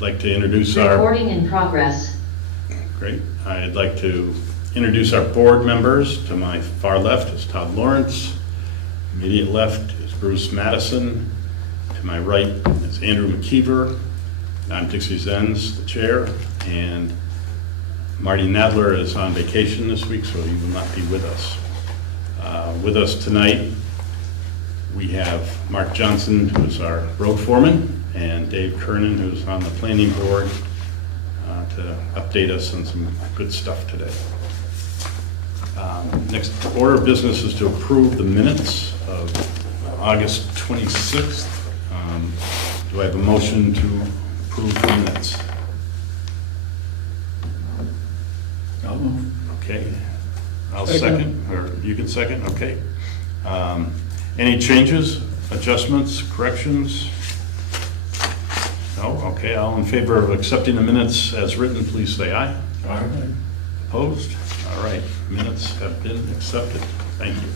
like to introduce our... Recording in progress. Great. I'd like to introduce our board members. To my far left is Todd Lawrence. Immediate left is Bruce Madison. To my right is Andrew McKeever. I'm Dixie Zenz, the chair, and Marty Nadler is on vacation this week, so he will not be with us. With us tonight, we have Mark Johnson, who is our road foreman, and Dave Kernan, who's on the planning board, to update us on some good stuff today. Next order of business is to approve the minutes of August 26th. Do I have a motion to approve the minutes? I'll move. Okay. I'll second, or you can second, okay. Any changes, adjustments, corrections? No? Okay, all in favor of accepting the minutes as written, please say aye. All right. Opposed? All right, minutes have been accepted. Thank you.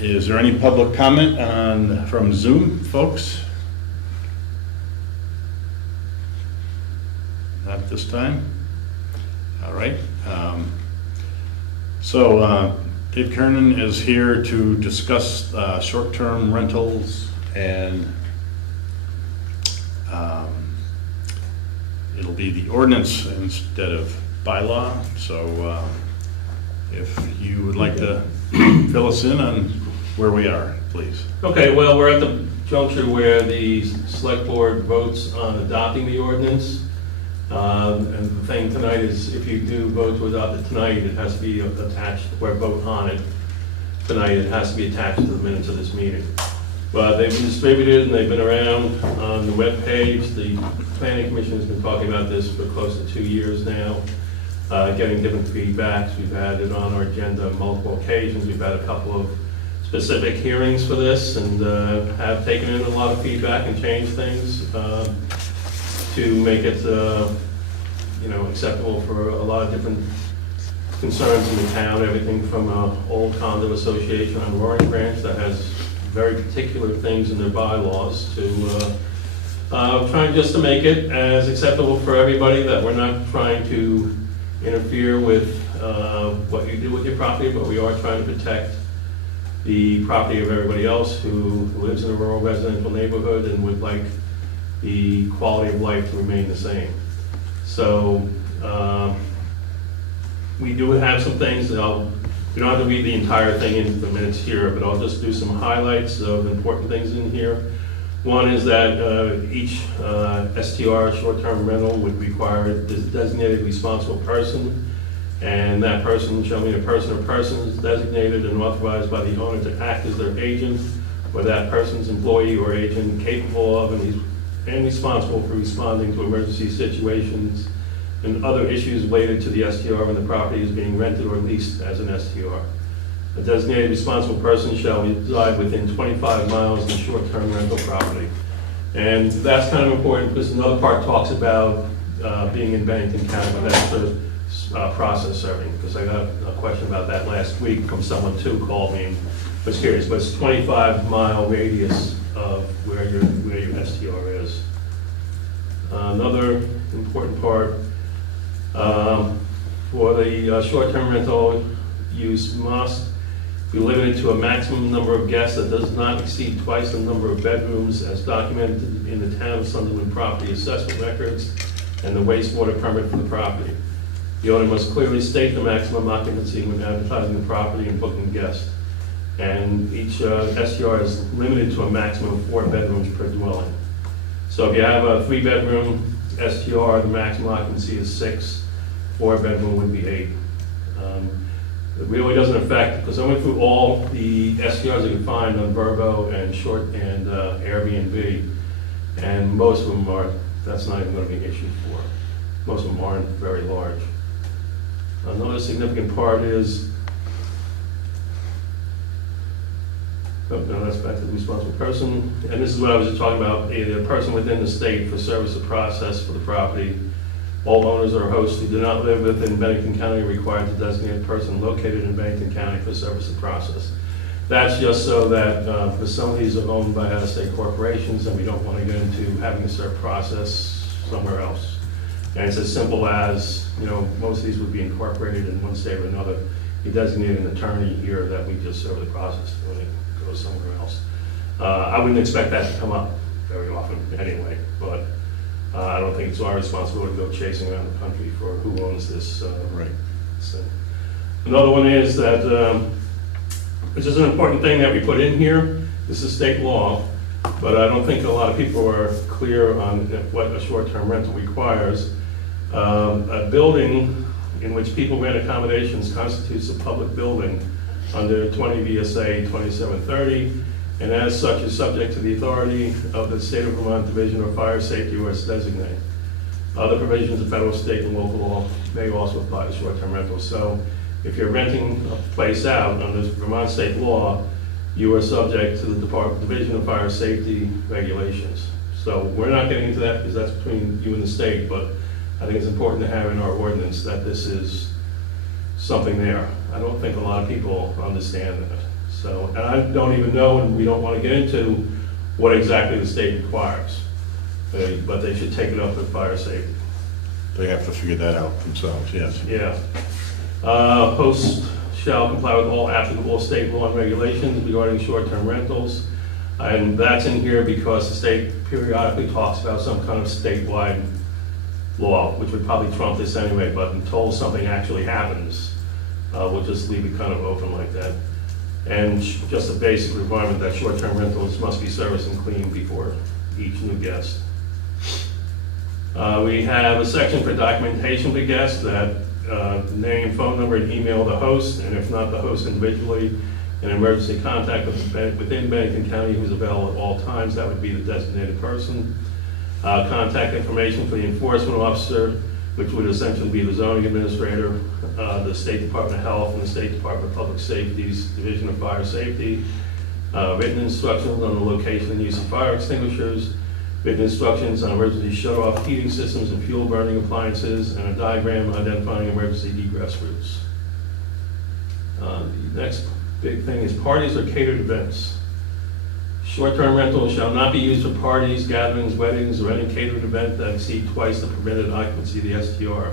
Is there any public comment from Zoom, folks? Not this time? All right. So Dave Kernan is here to discuss short-term rentals, and it'll be the ordinance instead of bylaw. So if you would like to fill us in on where we are, please. Okay, well, we're at the juncture where the select board votes on adopting the ordinance. And the thing tonight is, if you do vote to adopt it tonight, it has to be attached, or vote on it tonight, it has to be attached to the minutes of this meeting. But they've been distributed and they've been around on the webpage. The Planning Commission has been talking about this for close to 2 years now, getting different feedbacks. We've had it on our agenda on multiple occasions. We've had a couple of specific hearings for this, and have taken in a lot of feedback and changed things to make it acceptable for a lot of different concerns in the town. Everything from an old condo association on Roaring Branch that has very particular things in their bylaws to trying just to make it as acceptable for everybody, that we're not trying to interfere with what you do with your property, but we are trying to protect the property of everybody else who lives in a rural residential neighborhood and would like the quality of life to remain the same. So we do have some things that we don't have to read the entire thing into the minutes here, but I'll just do some highlights of important things in here. One is that each STR, short-term rental, would require a designated responsible person, and that person shall be a person or persons designated and authorized by the owner to act as their agent, or that person's employee or agent capable of and responsible for responding to emergency situations and other issues related to the STR when the property is being rented or leased as an STR. A designated responsible person shall reside within 25 miles of the short-term rental property. And that's kind of important because another part talks about being in Bennington County with extra process serving, because I got a question about that last week from someone too, called me and was curious, but it's 25-mile radius of where your STR is. Another important part for the short-term rental use must be limited to a maximum number of guests that does not exceed twice the number of bedrooms as documented in the town of Sunderland property assessment records and the wastewater permit for the property. The owner must clearly state the maximum occupancy when advertising the property and booking guests. And each STR is limited to a maximum of 4 bedrooms per dwelling. So if you have a 3-bedroom STR, the maximum occupancy is 6, 4-bedroom would be 8. It really doesn't affect, because I went through all the STRs that you find on Vrbo and Airbnb, and most of them are, that's not even going to be an issue for. Most of them aren't very large. Another significant part is, oh, no, that's back to the responsible person. And this is what I was just talking about, a person within the state for service of process for the property. All owners or hosts who do not live within Bennington County are required to designate a person located in Bennington County for service of process. That's just so that, because some of these are owned by out-of-state corporations, and we don't want to get into having to serve process somewhere else. And it's as simple as, most of these would be incorporated in one state or another. You designate an attorney here that we just serve the process when it goes somewhere else. I wouldn't expect that to come up very often anyway, but I don't think it's our responsibility to go chasing around the country for who owns this. Right. So. Another one is that, which is an important thing that we put in here, this is state law, but I don't think a lot of people are clear on what a short-term rental requires. A building in which people rent accommodations constitutes a public building under 20 VSA 2730, and as such is subject to the authority of the State of Vermont Division of Fire Safety or its designate. Other provisions of federal, state, and local law may also apply to short-term rentals. So if you're renting a place out under Vermont state law, you are subject to the Division of Fire Safety regulations. So we're not getting into that because that's between you and the state, but I think it's important to have in our ordinance that this is something there. I don't think a lot of people understand that. So, and I don't even know, and we don't want to get into what exactly the state requires, but they should take it up with fire safety. They have to figure that out themselves, yes. Yeah. Hosts shall comply with all applicable state law and regulations regarding short-term rentals. And that's in here because the state periodically talks about some kind of statewide law, which would probably trump this anyway, but until something actually happens, we'll just leave it kind of open like that. And just a basic requirement that short-term rentals must be serviced and cleaned before each new guest. We have a section for documentation for guests that name, phone number, and email the host, and if not the host individually, an emergency contact within Bennington County who's available at all times. That would be the designated person. Contact information for the enforcement officer, which would essentially be the zoning administrator, the State Department of Health, and the State Department of Public Safety's Division of Fire Safety. Written instructions on the location and use of fire extinguishers, written instructions on emergency shut-off heating systems and fuel burning appliances, and a diagram identifying emergency egress routes. The next big thing is parties or catered events. Short-term rentals shall not be used for parties, gatherings, weddings, or any catered event that exceed twice the permitted occupancy of the STR.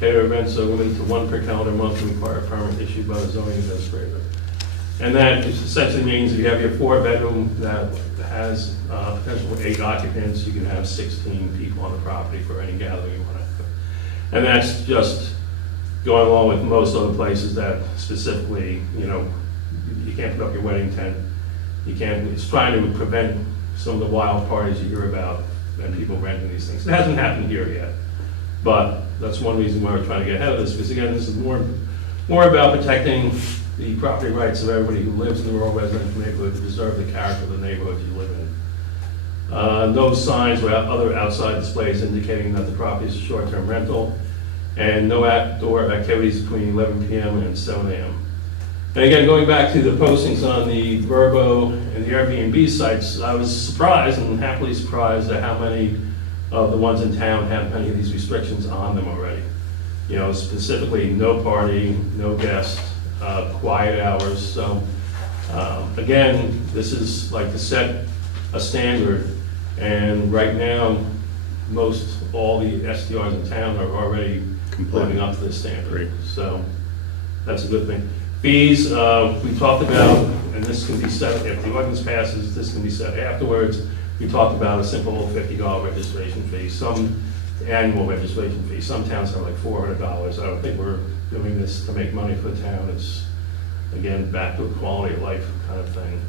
Catered events are limited to one per calendar month and require a permit issued by the zoning administrator. And that essentially means if you have your 4-bedroom that has potential 8 occupants, you can have 16 people on the property for any gathering you want to have. And that's just going along with most other places that specifically, you can't put up your wedding tent. You can't, it's trying to prevent some of the wild parties you hear about and people renting these things. It hasn't happened here yet, but that's one reason why we're trying to get ahead of this, because again, this is more about protecting the property rights of everybody who lives in the rural residential neighborhood, to preserve the character of the neighborhood you live in. No signs or other outside displays indicating that the property is a short-term rental, and no outdoor activities between 11 p.m. and 7 a.m. And again, going back to the postings on the Vrbo and the Airbnb sites, I was surprised and happily surprised at how many of the ones in town have many of these restrictions on them already. Specifically no party, no guest, quiet hours. So again, this is like to set a standard, and right now, most all the STRs in town are already living up to this standard. Great. So that's a good thing. Fees, we talked about, and this can be set, if the ordinance passes, this can be set afterwards. We talked about a simple $50 registration fee, some annual registration fee. Some towns have like $400. I don't think we're doing this to make money for the town. It's, again, back to a quality of life kind of thing.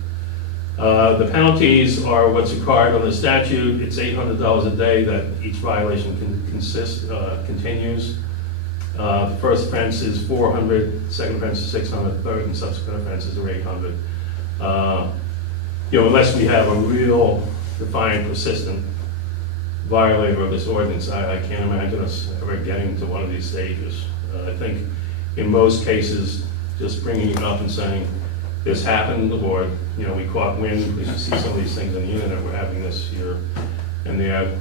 The penalties are what's required under the statute. It's $800 a day that each violation continues. The first offense is $400, second offense is $600, third and subsequent offenses are $800. Unless we have a real defined, persistent violator of this ordinance, I can't imagine us ever getting to one of these stages. I think in most cases, just bringing it up and saying, this happened, or, we caught wind, because you see some of these things on the internet, we're having this here, and they have,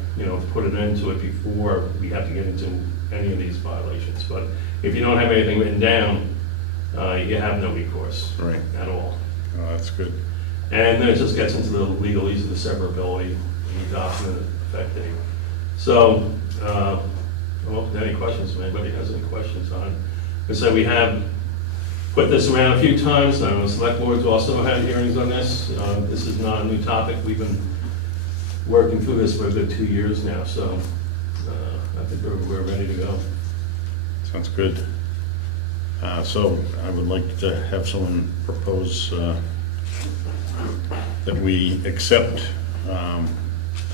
put an end to it before we have to get into any of these violations. But if you don't have anything written down, you have no recourse Right. at all. Oh, that's good. And then it just gets into the legalese of the severability and the document effect date. So, well, any questions, if anybody has any questions on it? So we have put this around a few times. The select boards also had hearings on this. This is not a new topic. We've been working through this for a good 2 years now, so I think we're ready to go. Sounds good. So I would like to have someone propose that we accept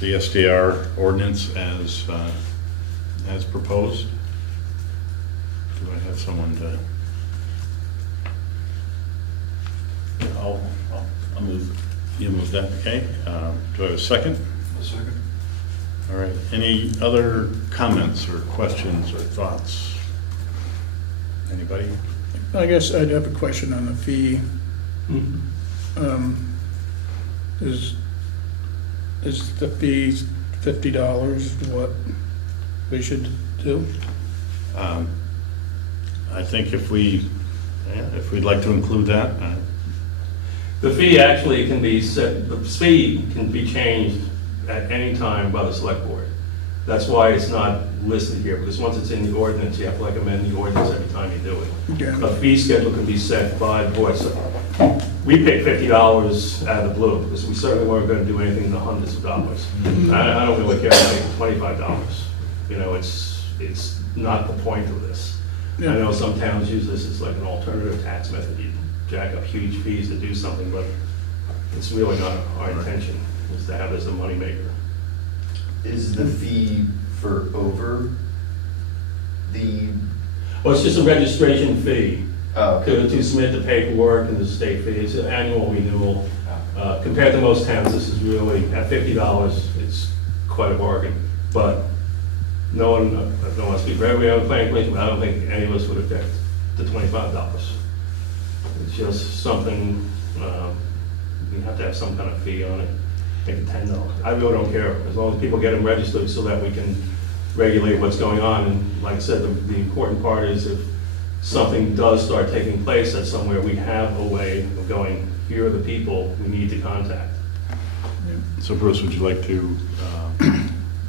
the SDR ordinance as proposed. Do I have someone to? I'll move. You move that, okay? Do I have a second? A second. All right. Any other comments or questions or thoughts? Anybody? I guess I'd have a question on the fee. Is the fee $50 what we should do? I think if we'd like to include that, The fee actually can be set, the fee can be changed at any time by the select board. That's why it's not listed here, because once it's in the ordinance, you have to like amend the ordinance every time you do it. Yeah. A fee schedule can be set by the board. So we paid $50 out of the blue, because we certainly weren't gonna do anything in the hundreds of dollars. I don't really care about making $25. You know, it's not the point of this. I Yeah. know some towns use this as like an alternative tax method. You jack up huge fees to do something, but it's really not our intention, is to have this a moneymaker. Is the fee for over the, Well, it's just a registration fee oh, okay. to submit the paperwork and the state fee. It's an annual renewal. Compared to most towns, this is really, at $50, it's quite a bargain. But no one, I don't want to speak for every other planning commission, but I don't think any of us would object to $25. It's just something, you have to have some kind of fee on it, make it $10. I really don't care, as long as people get them registered so that we can regulate what's going on. And like I said, the important part is if something does start taking place at somewhere, we have a way of going, here are the people we need to contact. so Bruce, would you like to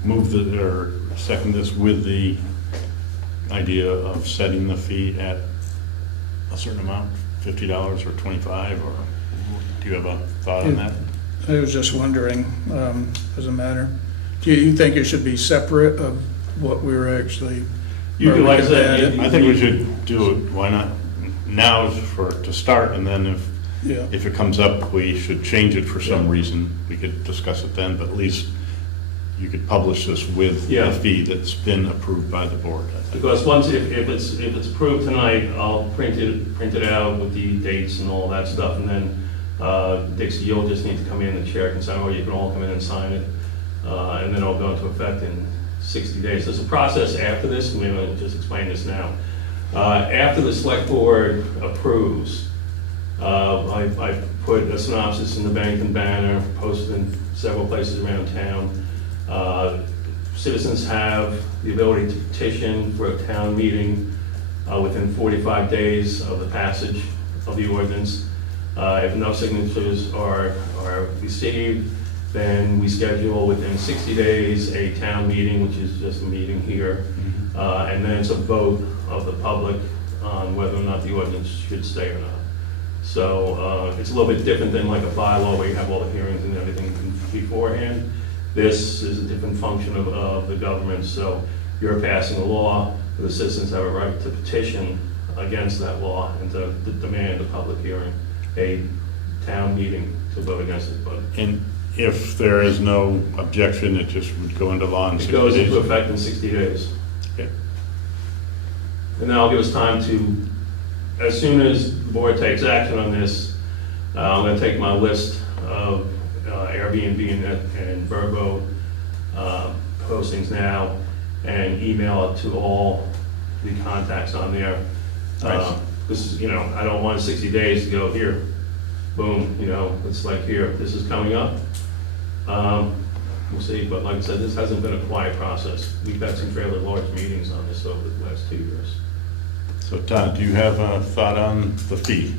move or second this with the idea of setting the fee at a certain amount, $50 or $25, or do you have a thought on that? I was just wondering, doesn't matter. Do you think it should be separate of what we were actually? You can, like I said, add it? I think we should do it, why not, now to start, and then Yeah, if it comes up, we should change it for some reason, we could discuss it then, but at least you could publish this with Yeah. the fee that's been approved by the board, I think. because once, if it's approved tonight, I'll print it out with the dates and all that stuff, and then Dixie, you'll just need to come in, the chair can sign, or you can all come in and sign it, and then it'll go into effect in 60 days. There's a process after this, maybe I'll just explain this now. After the select board approves, I put a synopsis in the Bennington Banner, posted in several places around town. Citizens have the ability to petition for a town meeting within 45 days of the passage of the ordinance. If no signatures are received, then we schedule within 60 days a town meeting, which is just a meeting here. And then it's a vote of the public on whether or not the ordinance should stay or not. So it's a little bit different than like a bylaw where you have all the hearings and everything beforehand. This is a different function of the government. So you're passing a law, the citizens have a right to petition against that law and to demand a public hearing, a town meeting to vote against it. But And if there is no objection, it just would go into law in it 60 goes days? into effect in 60 days. Okay. And that'll give us time to, as soon as the board takes action on this, I'm gonna take my list of Airbnb and Vrbo postings now and email it to all the contacts on there. Nice. This is, I don't want 60 days to go here, boom, it's like here, this is coming up. We'll see, but like I said, this hasn't been a quiet process. We've had some fairly large meetings on this over the last 2 years. So Todd, do you have a thought on the fee?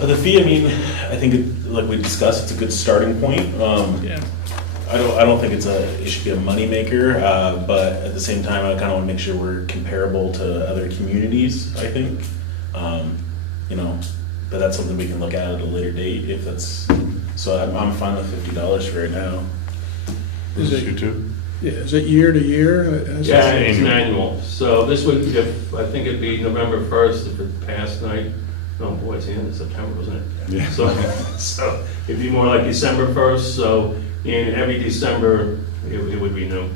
The fee, I mean, I think, like we discussed, it's a good starting point. Yeah. I don't think it should be a moneymaker, but at the same time, I kind of want to make sure we're comparable to other communities, I think. You know, but that's something we can look at a later date if that's, so I'm fine with $50 for right now. Is it- You too? Yeah, is it year to year? Yeah, it's an annual. So this would, I think it'd be November 1st if it passed night. Oh boy, it's the end of September, wasn't it? Yeah. So it'd be more like December 1st, so in every December, it would be new.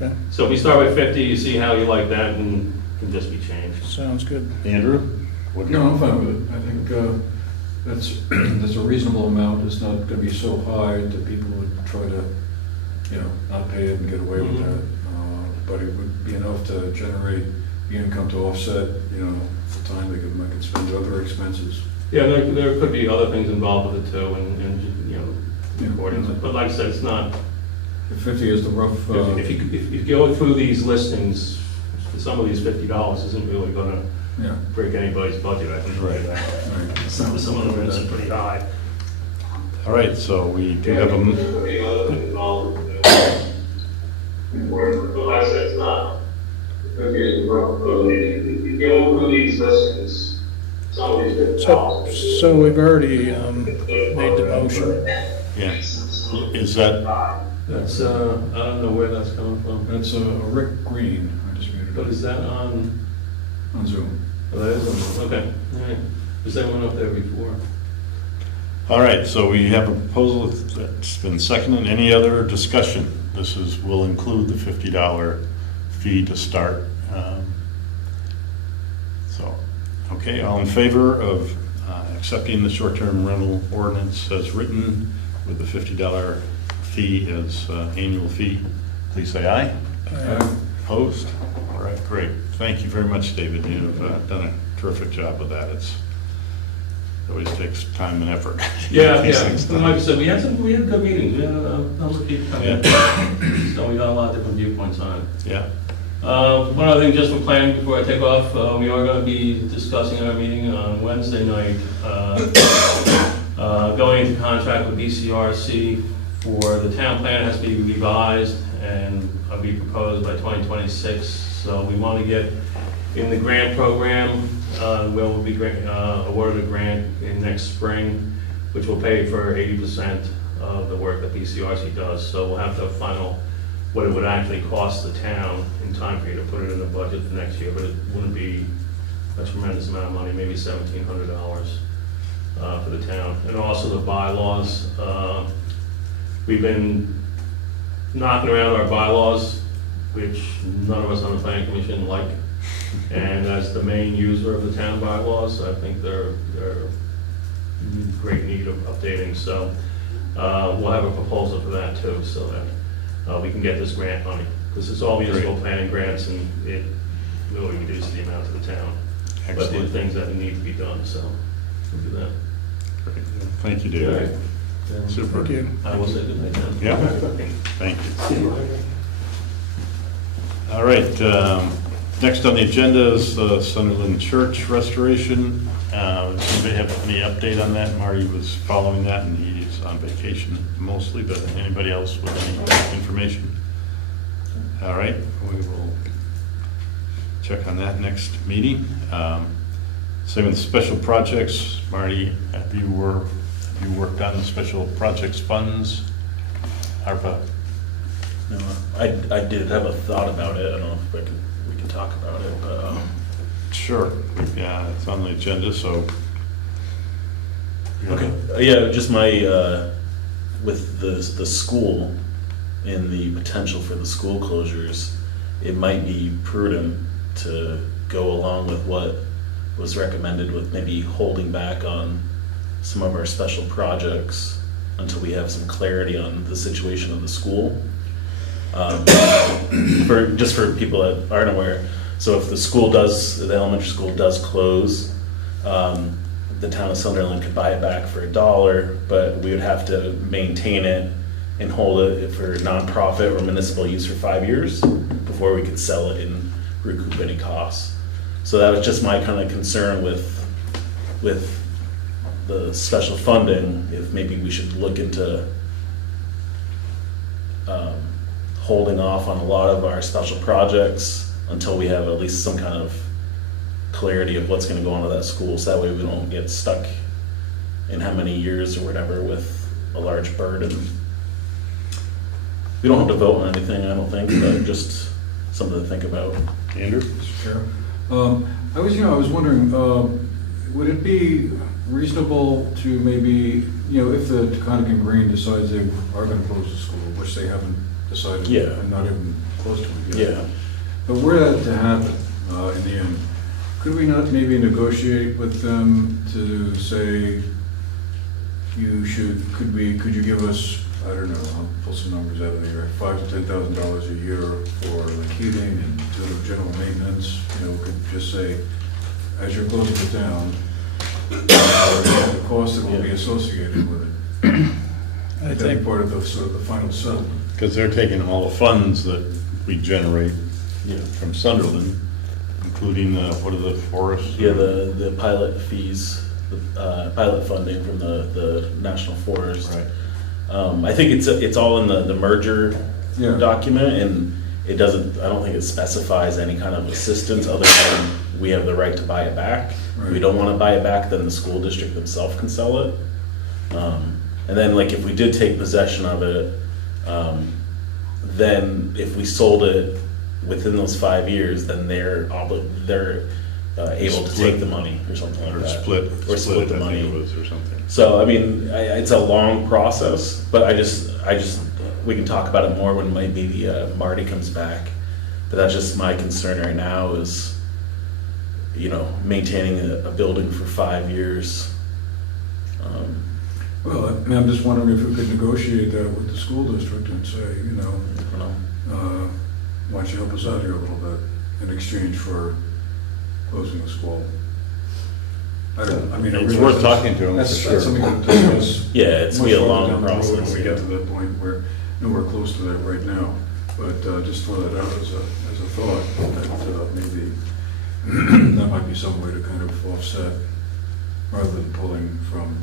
Okay, So if we start with 50, you see how you like that, and it can just be changed. sounds good. Andrew? What- No, I'm fine with it. I think that's a reasonable amount. It's not gonna be so high that people would try to, not pay it and get away with Mhm. that. But it would be enough to generate the income to offset, the time they might spend other expenses. Yeah, there could be other things involved with it too, and Yeah. recordings. But like I said, it's not, If 50 is the rough, if you go through these listings, some of these $50 isn't really gonna yeah, break anybody's budget, I think. Right. right. Some of them are pretty high. All right, so we do have a, Like I said, it's not. If you go through these listings, some of these So we've already made the motion. yeah, is that, That's, I don't know where that's coming from. That's Rick Green. I just muted But it is that on, on Zoom. oh, that is on, okay, all right. Because that went up there before. all right, so we have a proposal that's been seconded. Any other discussion? Will include the $50 fee to start. So, okay, all in favor of accepting the short-term rental ordinance as written with the $50 fee as annual fee, please say aye. Opposed? All right, great. Thank you very much, David. You've done a terrific job with that. It always takes time and effort. to Yeah, get these yeah. things And done. like I said, we had good meetings. We had a number of people come in. So we got a lot of different viewpoints on it. Yeah, One other thing, just for planning, before I take off, we are going to be discussing our meeting on Wednesday night, going into contract with BCRC for the town plan has to be revised and be proposed by 2026. So we want to get in the grant program, we'll be awarded a grant in next spring, which will pay for 80% of the work that BCRC does. So we'll have to final what it would actually cost the town in time for you to put it in the budget for next year, but it wouldn't be a tremendous amount of money, maybe $1,700 for the town. And also the bylaws, we've been knocking around our bylaws, which none of us on the planning commission like. And as the main user of the town bylaws, I think they're in great need of updating. So we'll have a proposal for that too, so that we can get this grant money. Because it's all municipal planning grants and it really reduces the amount to the town. But the excellent. things that need to be done, so we'll do that. Great. Thank you, All right. David. Super. Thank you. I will say good night then. Yeah, thank you. All right, next on the agenda is the Sunderland Church restoration. Does anybody have any update on that? Marty was following that and he's on vacation mostly, but anybody else with any information? All right, we will check on that next meeting. Same with special projects. Marty, have you worked on the special projects funds? ARPA? No, I did have a thought about it. I don't know if we can talk about it, but Sure, yeah, it's on the agenda, so. okay. Yeah, just my with the school and the potential for the school closures, it might be prudent to go along with what was recommended with maybe holding back on some of our special projects until we have some clarity on the situation of the school. For people that aren't aware, so if the elementary school does close, the town of Sunderland could buy it back for $1, but we would have to maintain it and hold it for nonprofit or municipal use for 5 years before we could sell it and recoup any costs. So that was just my kind of concern with the special funding, if maybe we should look into holding off on a lot of our special projects until we have at least some kind of clarity of what's gonna go into that school, so that way we don't get stuck in how many years or whatever with a large burden. We don't have to vote on anything, I don't think, but just something to think about. Andrew? Mr. Chair. I was wondering, would it be reasonable to maybe, if the Taconican Green decides they are gonna close the school, which they haven't decided. Yeah. And not even close to it yet. Yeah, But were that to happen, in the end, could we not maybe negotiate with them to say, could you give us, I don't know, I'll pull some numbers out of the air, $5,000 to $10,000 a year for like heating and sort of general maintenance, could just say, as you're closing it down, the cost that will be associated with it. I That'd think, be part of the, sort of the final settlement. Because they're taking all the funds that we generate yeah. from Sunderland, including what are the forests? Yeah, the pilot fees, the pilot funding from the National Forest. Right. I think it's all in the merger Yeah. document, and it doesn't, I don't think it specifies any kind of assistance other than we have the right to buy it back. If we Right. don't wanna buy it back, then the school district themselves can sell it. And then like if we did take possession of it, then if we sold it within those 5 years, then they're able to take the money or something like Or that. split Or split the I think money. it was, or something. So, I mean, it's a long process, but I just, we can talk about it more when maybe Marty comes back. But that's just my concern right now is, maintaining a building for 5 years. Well, I'm just wondering if we could negotiate that with the school district and say, I don't know. why don't you help us out here a little bit in exchange for closing the school? I It's realize worth talking to them, That's for that's sure. something to discuss. Yeah, it's much be a farther long down the road process. When we get to that point, we're nowhere close to that right now. But just throw that out as a thought, that maybe that might be some way to kind of offset, rather than pulling from,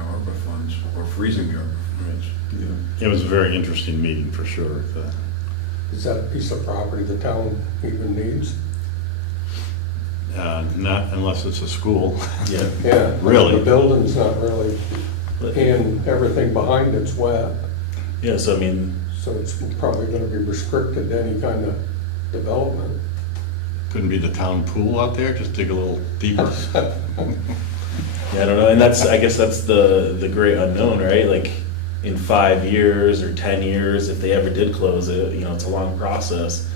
ARPA funds, or freezing the ARPA funds. It was a very interesting meeting, for sure. Is that a piece of property the town even needs? Not unless it's a school. Yeah. Yeah. Really? The building's not really, and everything behind it's wet, Yeah, so I mean, so it's probably gonna be restricted to any kind of development. Couldn't be the town pool out there, just dig a little deeper. yeah, I don't know, and I guess that's the great unknown, right? Like, in 5 years or 10 years, if they ever did close it, it's a long process,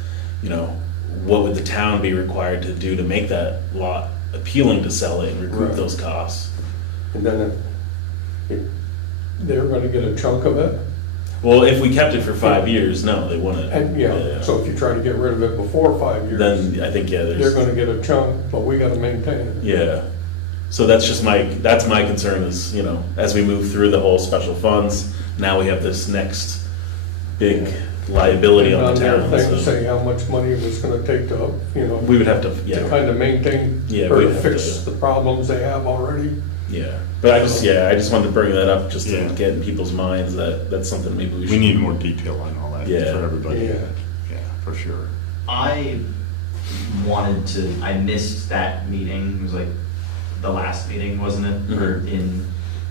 what would the town be required to do to make that lot appealing to sell it and recoup Right. those costs? And then if they're gonna get a chunk of it, Well, if we kept it for 5 years, no, they wouldn't. and, so if you try to get rid of it before 5 years, Then I think, they're there's, gonna get a chunk, but we gotta maintain it. yeah. So that's my concern is, as we move through the whole special funds, now we have this next big liability And on the their town. thing, so say how much money it was gonna take to, We would have to, to kind of maintain, Yeah, or we'd have fix to- the problems they have already. yeah. But I just wanted to bring that up just to Yeah. get in people's minds that that's something maybe we We should. need more detail on all that Yeah. for everybody. Yeah. Yeah, for sure. I I missed that meeting, it was like the last meeting, wasn't it, Mhm. in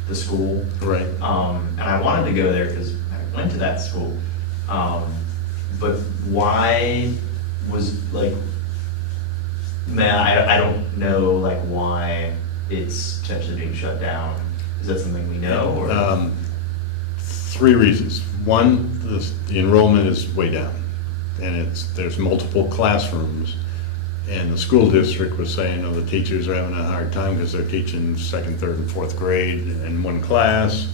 the school? Right. And I wanted to go there because I went to that school. But why was like, man, I don't know like why it's potentially being shut down. Is that something we know or? 3 reasons. One, the enrollment is way down, and there's multiple classrooms. And the school district was saying, the teachers are having a hard time because they're teaching 2nd, 3rd, and 4th grade in one class.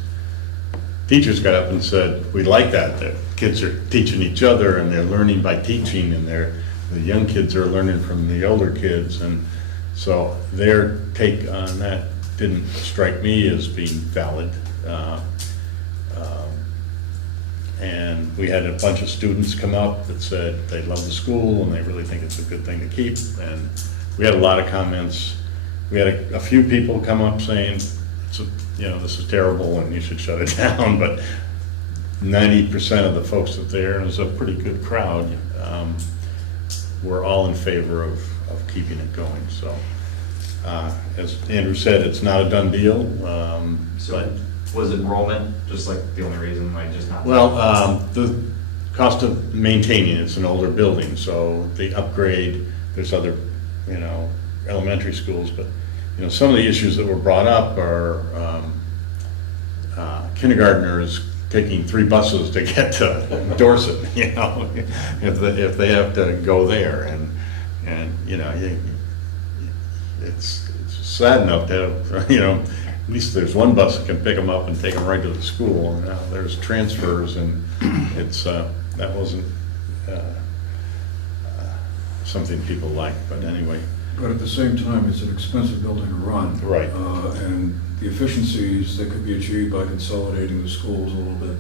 Teachers got up and said, we like that. The kids are teaching each other and they're learning by teaching, and the young kids are learning from the older kids. And so their take on that didn't strike me as being valid. And we had a bunch of students come up that said they love the school and they really think it's a good thing to keep. And we had a lot of comments. We had a few people come up saying, this is terrible and you should shut it down, but 90% of the folks that there, is a pretty good crowd, we're all in favor of keeping it going, so. As Andrew said, it's not a done deal, So but, was enrollment just like the only reason, like just not? well, the cost of maintaining, it's an older building, so the upgrade, there's other, elementary schools, but, some of the issues that were brought up are kindergartners taking 3 buses to get to Dorset, if they have to go there, and it's sad enough to have, at least there's one bus that can pick them up and take them right to the school, and now there's transfers, and it's, that wasn't something people like, but anyway. But at the same time, it's an expensive building to run. Right. And the efficiencies that could be achieved by consolidating the schools a little bit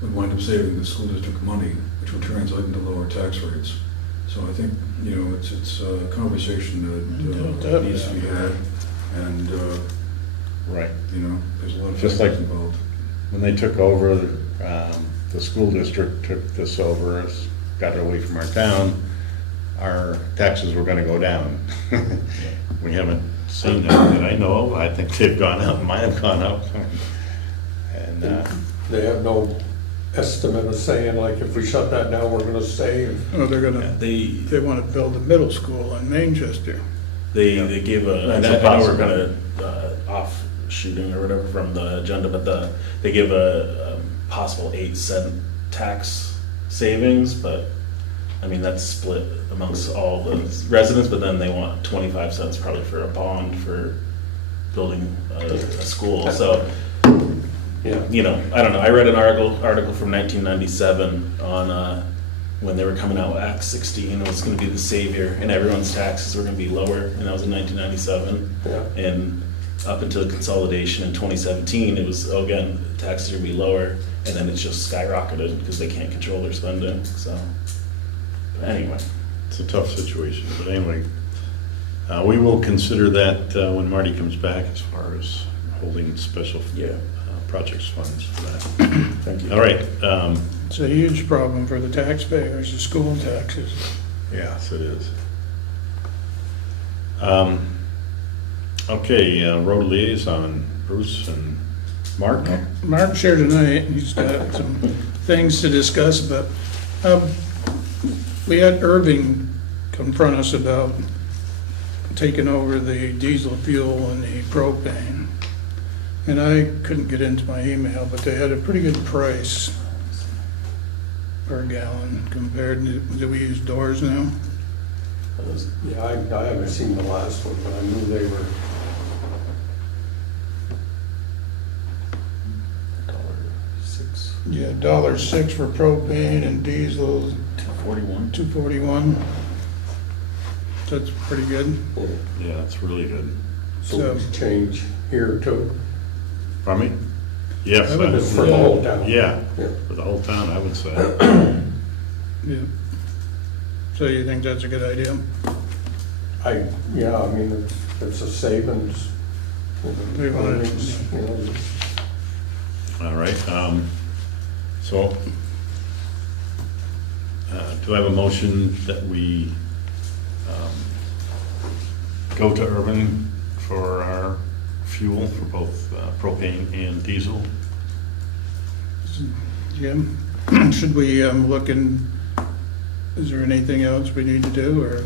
would wind up saving the school district money, which would translate into lower tax rates. So I think, it's a conversation that needs to be had, and, Right. there's a lot of Just like- factors involved. When they took over, the school district took this over, got it away from our town, our taxes were gonna go down. We haven't seen that I know of. I think they've gone up, might have gone up. And, They have no estimate of saying, like, if we shut that down, we're gonna save. Oh, they want to build a middle school in Manchester. They gave a, That's I a know we're possibility. gonna, offshooting or whatever from the agenda, but they give a possible 8-cent tax savings, but, I mean, that's split amongst all the residents, but then they want 25 cents probably for a bond for building a school, so, Yeah. I don't know, I read an article from 1997 on, when they were coming out with Act 16, it was gonna be the savior, and everyone's taxes were gonna be lower, and that was in 1997. Yeah. And up until consolidation in 2017, it was, again, taxes are gonna be lower, and then it's just skyrocketed because they can't control their spending, so. But anyway, it's a tough situation, but anyway, we will consider that when Marty comes back as far as holding special yeah, projects funds for that. thank you. All right, It's a huge problem for the taxpayers, the school taxes. yes, it is. Okay, road liaison, Bruce and Mark. Mark's here tonight, and he's got some things to discuss, but we had Irving confront us about taking over the diesel fuel and the propane. And I couldn't get into my email, but they had a pretty good price per gallon compared to, do we use Doors now? Yeah, I haven't seen the last one, but I knew they were, $1.06, Yeah, $1.06 for propane and diesel, $2.41. $2.41. That's pretty good. Yeah, that's really good. so we change here too. Pardon me? Yes. I would- For the whole town. Yeah, Yeah. for the whole town, I would say. Yeah. So you think that's a good idea? Yeah, I mean, it's a savings. We want it. All right, so, do I have a motion that we go to Urban for our fuel for both propane and diesel? Jim, should we look in, is there anything else we need to do, or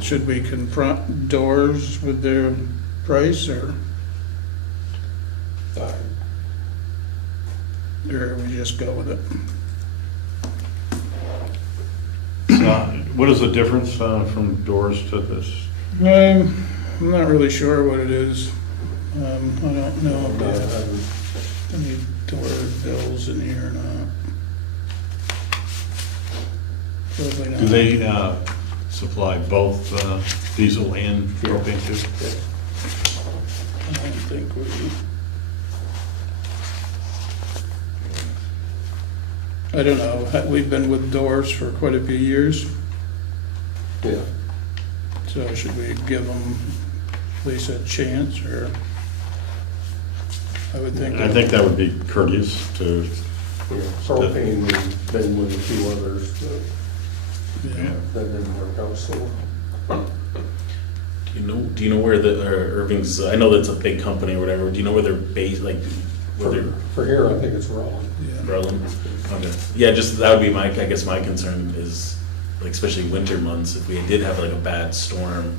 should we confront Doors with their price, or we just go with it? What is the difference from Doors to this? I'm not really sure what it is. I don't know if they have any Door bills in here or not. Probably not. Do they supply both diesel and propane too? I don't think we. I don't know, we've been with Doors for quite a few years, Yeah, so should we give them at least a chance, or? I would think. I think that would be courteous to, Yeah, propane, we've been with a few others, but Yeah. that didn't work out so well. Do you know where the, Irving's, I know that's a big company or whatever, do you know where they're based, like, where they're? For here, I think it's wrong. Yeah. Berlin? Okay. Yeah, just, that would be my, I guess my concern is, like, especially winter months, if we did have like a bad storm,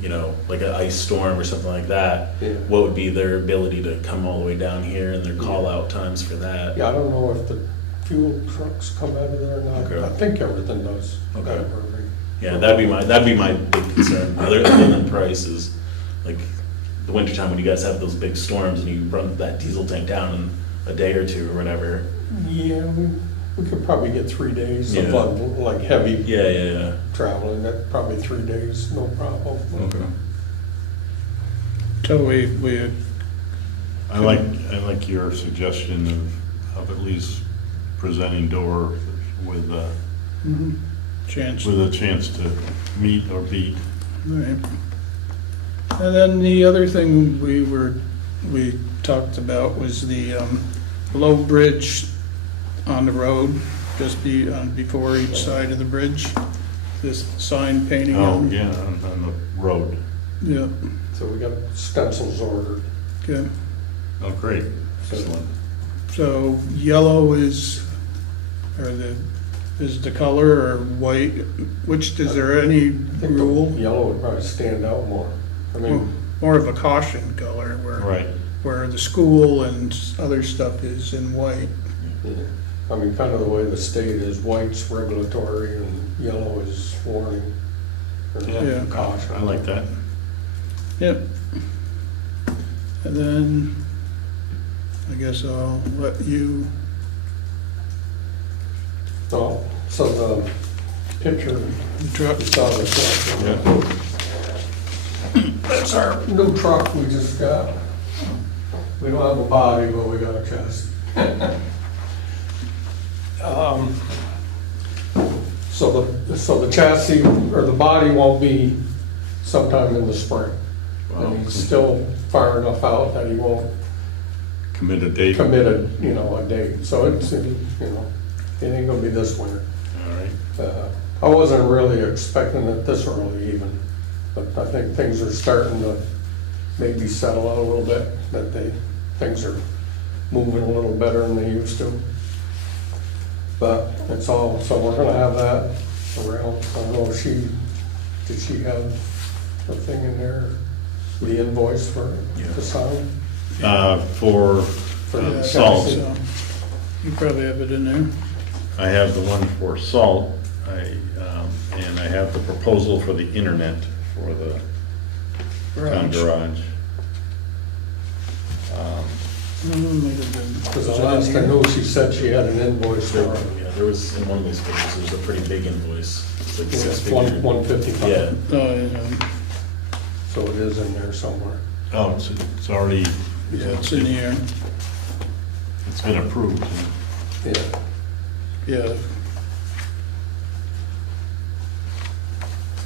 you know, like an ice storm or something like that, Yeah. what would be their ability to come all the way down here and their call out times for that? Yeah, I don't know if the fuel trucks come out of there or not. Okay. I think everything does. Okay. out of Irving. Yeah, that'd be my big concern, other than prices. Like, the wintertime when you guys have those big storms and you run that diesel tank down in a day or two or whatever. Yeah, we could probably get 3 days of Yeah. like heavy Yeah. traveling, that probably 3 days, no problem. Okay. So we, I like your suggestion of at least presenting door with chance. a chance to meet or beat. Right. And then the other thing we talked about was the low bridge on the road, just before each side of the bridge, this sign painting. Oh, yeah, on the road. Yeah, So we got stencils ordered. okay. Oh, great. So- Excellent. So yellow is the color, or white? Which, is there any I think the rule? Yellow would probably stand out more. I mean, More of a caution color, Right. where the school and other stuff is in white. yeah. I mean, kind of the way the state is, white's regulatory and yellow is warning. or Yeah. Caution. I like that. Yep. And then, I guess I'll let you, So the picture, the truck. you saw the truck. Yeah. That's our new truck we just got. We don't have a body, but we got a chassis. So the chassis, or the body won't be sometime in the spring. Wow. And he's still far enough out that he won't Commit a date. commit a date. So it's, it ain't gonna be this winter. All right. I wasn't really expecting it this early even, but I think things are starting to maybe settle out a little bit, that things are moving a little better than they used to. But it's all, so we're gonna have that around. I don't know if did she have her thing in there, the invoice for the sign? For the salt, chassis. So, you probably have it in there. I have the one for salt, and I have the proposal for the internet for the town garage. Might have been. Because the last I knew, she said she had an invoice for it. Yeah, there was, in one of these pictures, there's a pretty big invoice. It's like Yeah, six it's figure. 155. Yeah. Oh, yeah. So it is in there somewhere. Oh, it's already, Yeah, it's in the air. it's been approved. Yeah. Yeah,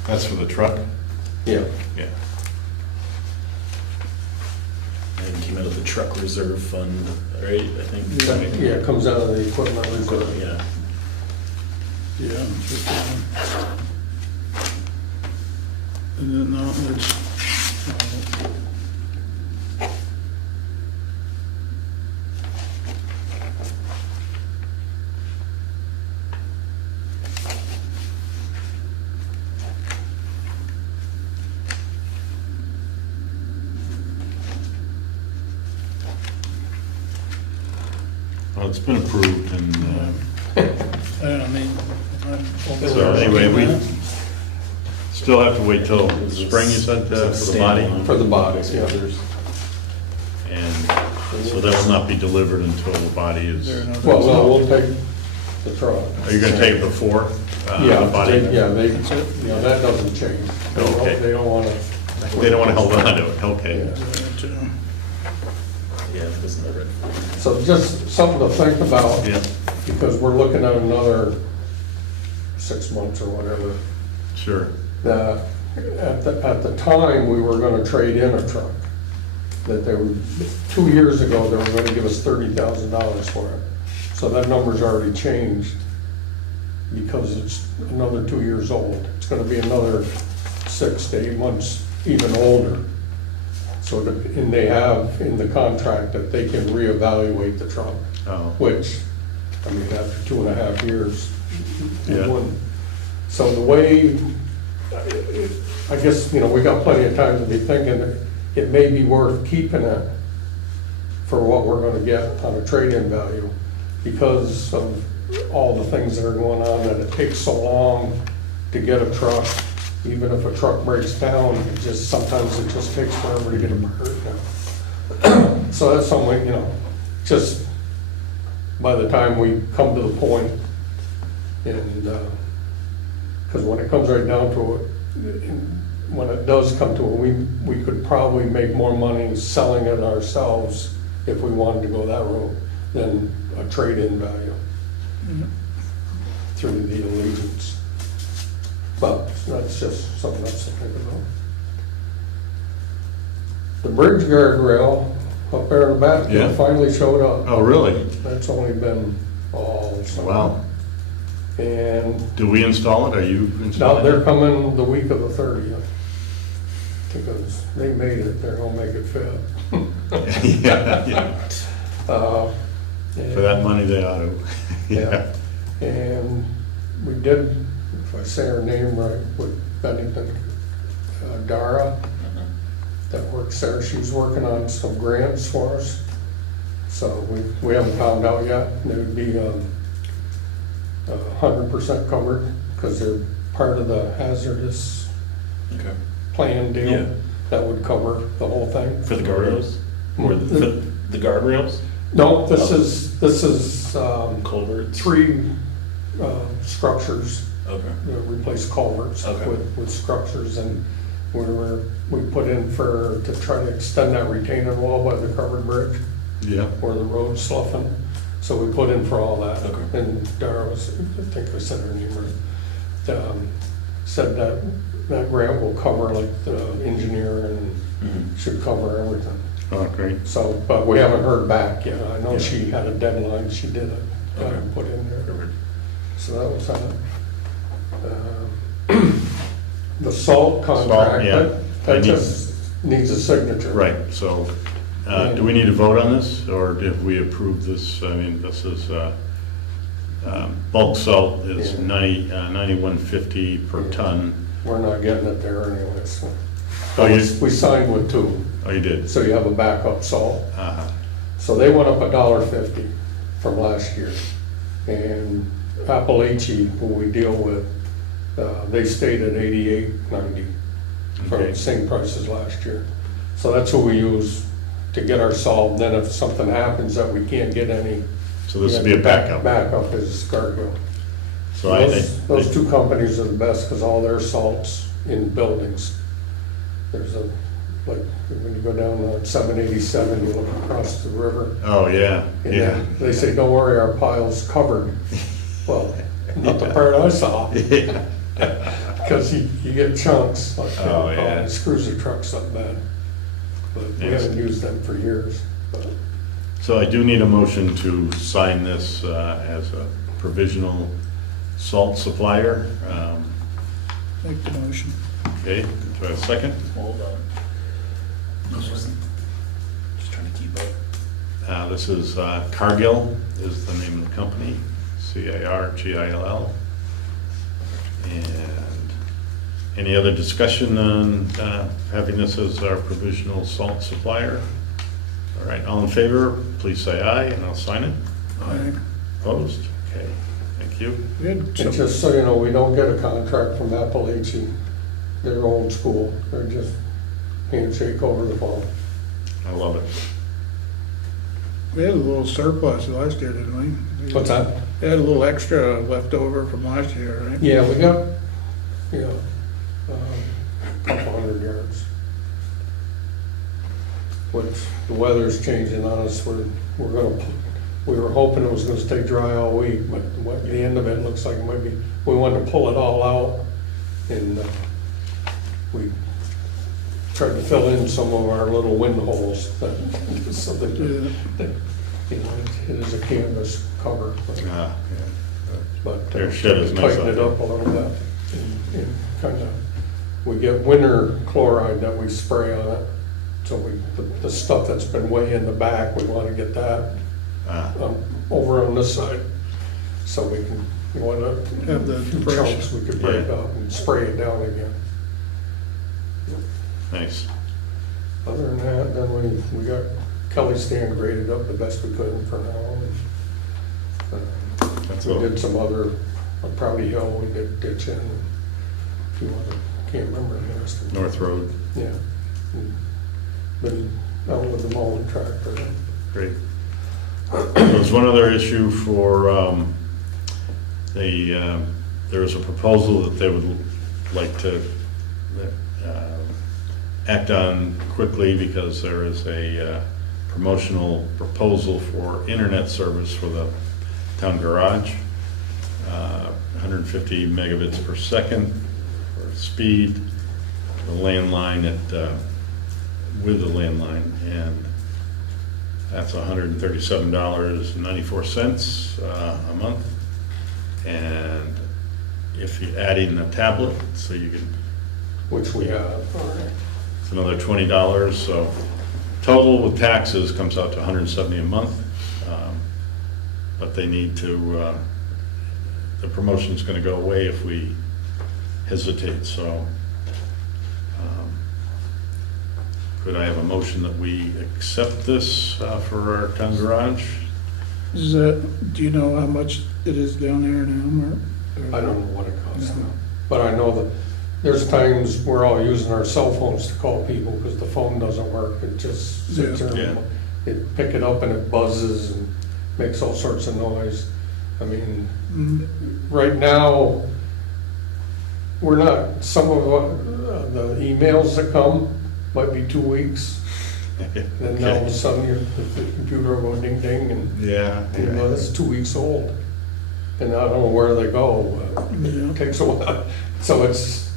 That's for the truck? Yeah. Yeah. And it came out of the truck reserve fund, right, I think? Yeah, it comes out of the equipment reserve. Yeah. yeah. And then, no, it's, Well, it's been approved, and I mean. so anyway, we still have to wait till spring, you said, for the body? For the bodies, yeah. And so that will not be delivered until the body Is there is, another? Well, no, we'll take the truck. are you gonna take it before Yeah, the body? That's it. Yeah, that doesn't change. Okay. They don't want to. They don't wanna hold on to it, okay. Yeah. Yeah, it was in the red. So just something to think about, Yeah, because we're looking at another 6 months or whatever. sure. At the time, we were gonna trade in a truck. that they were, 2 years ago, they were gonna give us $30,000 for it. So that number's already changed because it's another 2 years old. It's gonna be another 6 to 8 months even older. So, and they have in the contract that they can reevaluate the truck, Oh, which, I mean, after 2.5 years, it Yeah. wouldn't. So the way, I guess, you know, we got plenty of time to be thinking that it may be worth keeping it for what we're gonna get on a trade-in value because of all the things that are going on, that it takes so long to get a truck. Even if a truck breaks down, sometimes it just takes forever to get a part now. So that's something, you know, just by the time we come to the point, and, because when it comes right down to it, when it does come to it, we could probably make more money selling it ourselves if we wanted to go that route than a trade-in value through the allegiance. But that's just something else to think about. The bridge guardrail up there in the back, Yeah. it finally showed up. oh, really? That's only been all summer. Wow. And Do we install it? Are you now installing they're it? coming the week of the 30th. Because they made it, they're gonna make it fit. Yeah, yeah. Uh, For that money, they ought to. Yeah. And we did, if I say her name right, with Bennington, Dara, that works there, she's working on some grants for us. So we haven't found out yet. They would be 100% covered because they're part of the hazardous Okay. plan deal. Yeah. That would cover the whole thing. For the guardrails? Or the guardrails? No, this is Culverts? 3 structures, Okay. replace culverts Okay. with structures, and we put in to try to extend that retaining wall by the covered bridge Yeah, where the road's sloughing. So we put in for all that. Okay. And Dara was, I think I said her name right, said that grant will cover like the engineer and should cover everything. oh, great. So, but we haven't heard back yet. I know Yeah. she had a deadline, she did it, got it put in there. So that was that. The salt contract, yeah. that I need- just needs a signature. Right, so, do we need to vote on this, or did we approve this? I mean, this is, bulk salt is Yeah. 91.50 per ton. We're not getting it there anyway, so. Oh, you- We signed with 2, Oh, you did? so you have a backup salt. Uh-huh. So they went up $1.50 from last year. And Appalachia, who we deal with, they stayed at 88.90 for Okay. the same price as last year. So that's who we use to get our salt. Then if something happens that we can't get any. So this would be a backup. Backup is Cargill. So I, Those 2 companies are the best because all their salts in buildings. There's like, when you go down on 787, you look across the river. oh, yeah, And yeah. then they say, don't worry, our pile's covered. Well, not the part I saw, Yeah. because you get chunks like that. Oh, yeah. It screws the trucks up bad. But we Yes. haven't used them for years. But So I do need a motion to sign this as a provisional salt supplier. Make the motion. Okay, do I have a second? Hold on. Just trying to keep up. This is Cargill is the name of the company, Cargill. And any other discussion on having this as our provisional salt supplier? All right, all in favor, please say aye, and I'll sign it. Aye. Opposed? Okay, thank you. We had and some, just so you know, we don't get a contract from Appalachia. They're old school. They're just handshake over the phone. I love it. we had a little surplus last year, didn't we? What's that? We had a little extra left over from last year, right? Yeah, we got, a couple 100 yards. Which the weather's changing on us, we were hoping it was gonna stay dry all week, but at the end of it, looks like maybe, we wanted to pull it all out, and we tried to fill in some of our little wind holes, so that, you know, it is a canvas cover, Ah, but Their shed is nice tighten out it there. up a little bit. And kind of, we get winter chloride that we spray on it, so the stuff that's been way in the back, we want to get that ah, over on this side, so we want to Have the few pressure. chunks we could break Yeah. up and spray it down again. nice. Other than that, then we got Kelly stand graded up the best we could for now. That's We all. did some other, on Proudy Hill, we did ditching, a few other, can't remember the rest of them. North Road, Yeah. Been out with the mowing tractor. great. There was one other issue for, there was a proposal that they would like to act on quickly because there is a promotional proposal for internet service for the town garage. 150 megabits per second for speed, the landline with the landline, and that's $137.94 a month. And if you add in a tablet, so you can, Which we have. it's another $20. So total with taxes comes out to $170 a month. But they need to, the promotion's gonna go away if we hesitate, so. Could I have a motion that we accept this for our town garage? Is that, do you know how much it is down there now, Mark? I don't know what it costs No. now, but I know that there's times we're all using our cell phones to call people because the phone doesn't work. It just sits there, Yeah. it pick it up and it buzzes and makes all sorts of noise. I mean, Mm, right now, we're not, some of the emails that come might be 2 weeks. Then all of a sudden, the computer will go ding ding and, Yeah. you know, that's 2 weeks old. And I don't know where they go, but Yeah. it takes a while. So it's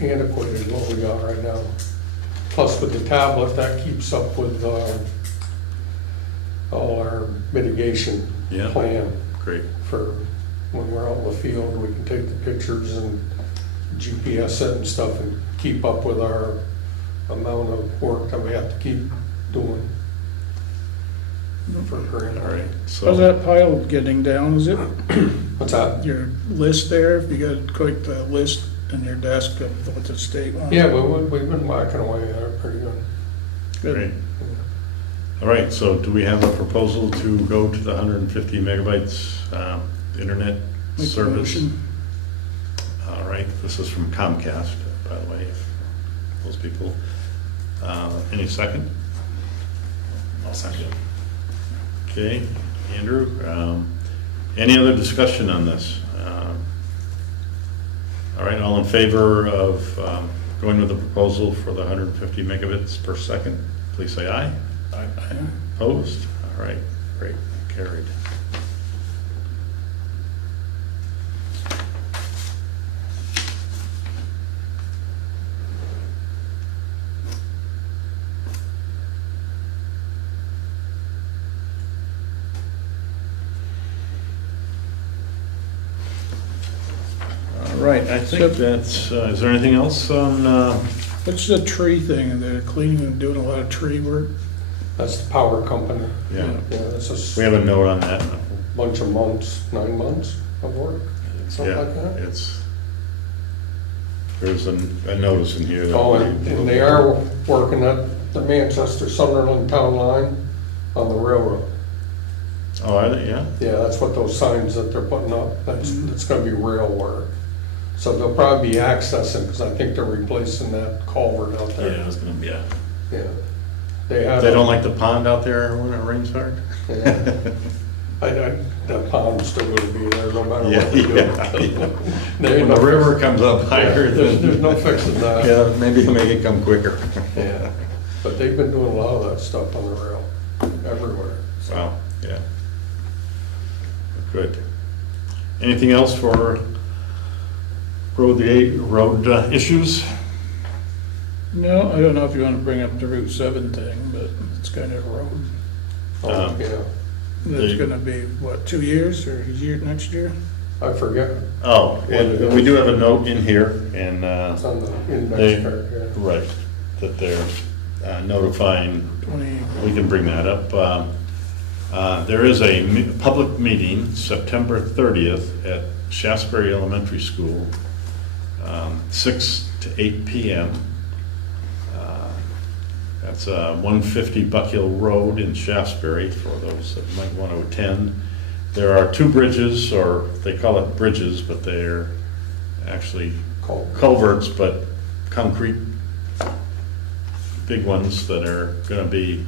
antiquated what we got right now. Plus with the tablet, that keeps up with all our mitigation Yeah. plan Great, for when we're out in the field, we can take the pictures and GPS it and stuff and keep up with our amount of work that we have to keep doing for grant. all right. How's So, that pile getting down, is it? What's that? Your list there, if you got quite the list in your desk of what the state wants? Yeah, but we've been whacking away at it pretty good. Good. great. All right, so do we have a proposal to go to the 150 megabytes internet Make a service? motion. All right, this is from Comcast, by the way, if those people. Any second? I'll second it. Okay, Andrew, any other discussion on this? All right, all in favor of going with the proposal for the 150 megabits per second, please say aye. Aye. Opposed? All right, great, carried. All right, I think that's, is there anything else on, What's the tree thing? They're cleaning and doing a lot of tree work? That's the power company. yeah, Yeah, that's we a have a note on that. bunch of months, 9 months of work, something Yeah, like that. it's, there's a notice in here. that Oh, we- and they are working at the Manchester Sunderland town line on the railroad. Oh, are they, yeah? Yeah, that's what those signs that they're putting up, that's gonna be rail work. So they'll probably be accessing, because I think they're replacing that culvert out Yeah, there. it's gonna be, yeah. Yeah. They have. They don't like the pond out there when it rains hard? Yeah. That pond's still gonna be there no matter Yeah, what we do. yeah. There ain't When the no- river comes up Yeah, higher There's than. no fixing that. Yeah, maybe it'll make it come quicker. Yeah, but they've been doing a lot of that stuff on the rail, everywhere. Wow, yeah. Good. Anything else for road issues? No, I don't know if you want to bring up the Route 7 thing, but it's kind of a road. Oh, yeah, That's They- gonna be, what, 2 years or a year, next year? I forget, Oh, and we do have a note in here, and, it's on the They- index card, yeah. right, that they're notifying, 20, we can bring that up. There is a public meeting, September 30th, at Shaftesbury Elementary School, 6 to 8 p.m. That's 150 Buck Hill Road in Shaftesbury, for those that might want to attend. There are 2 bridges, or they call it bridges, but they're actually culverts, but concrete, big ones that are going to be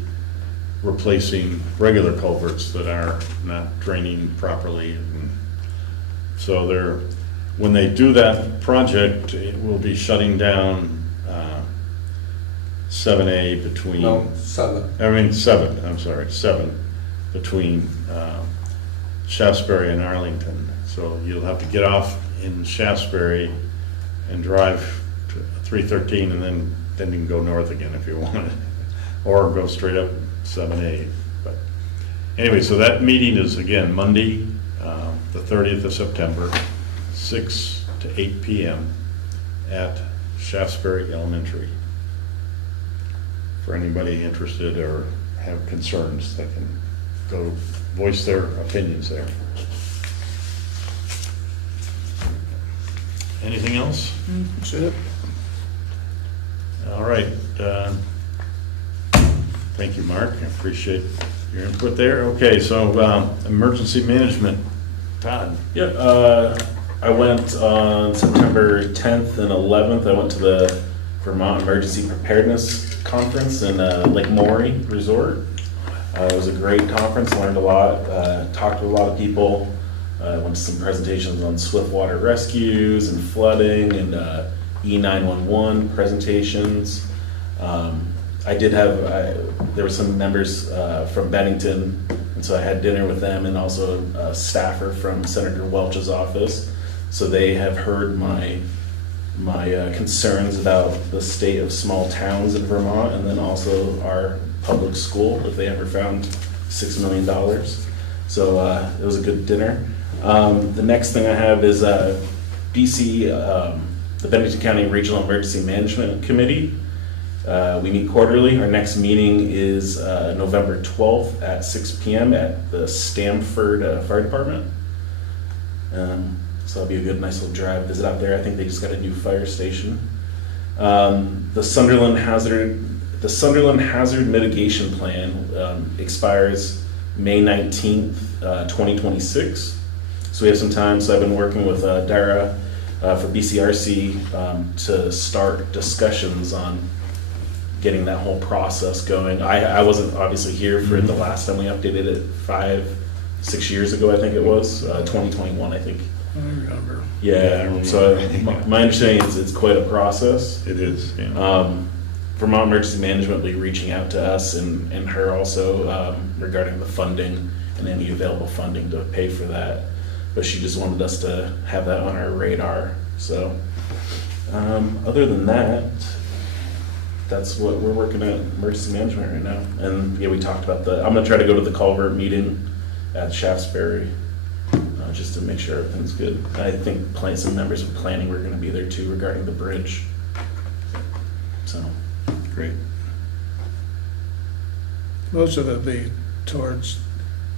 replacing regular culverts that are not draining properly. And so when they do that project, it will be shutting down 7A between. No, 7. 7 between Shaftesbury and Arlington. So you'll have to get off in Shaftesbury and drive to 313, and then you can go north again if you want, or go straight up 7A. But anyway, so that meeting is again Monday, the 30th of September, 6 to 8 p.m. at Shaftesbury Elementary. For anybody interested or have concerns, they can go voice their opinions there. Anything else? that's it. All right. Thank you, Mark. I appreciate your input there. Okay, so emergency management, Todd. Yeah, I went on September 10th and 11th. I went to the Vermont Emergency Preparedness Conference in Lake Maury Resort. It was a great conference, learned a lot, talked to a lot of people. Went to some presentations on swift water rescues and flooding and E911 presentations. I did have, there were some members from Bennington, and so I had dinner with them, and also a staffer from Senator Welch's office. So they have heard my concerns about the state of small towns in Vermont, and then also our public school, if they ever found $6 million. So it was a good dinner. The next thing I have is BC, the Bennington County Regional Emergency Management Committee. We meet quarterly. Our next meeting is November 12th at 6 p.m. at the Stamford Fire Department. So that'll be a good, nice little drive visit out there. I think they just got a new fire station. The Sunderland Hazard Mitigation Plan expires May 19th, 2026. So we have some time. So I've been working with Dara for BCRC to start discussions on getting that whole process going. I wasn't obviously here for the last time we updated it 5-6 years ago, I think it was, 2021, I think. I remember. Yeah, so my understanding is it's quite a process. It is, yeah. Vermont Emergency Management will be reaching out to us and her also regarding the funding and any available funding to pay for that. But she just wanted us to have that on our radar. So other than that, that's what we're working at, emergency management right now. And yeah, we talked about I'm gonna try to go to the culvert meeting at Shaftesbury just to make sure everything's good. I think some members of planning were gonna be there too regarding the bridge. So. Great. Most of it be towards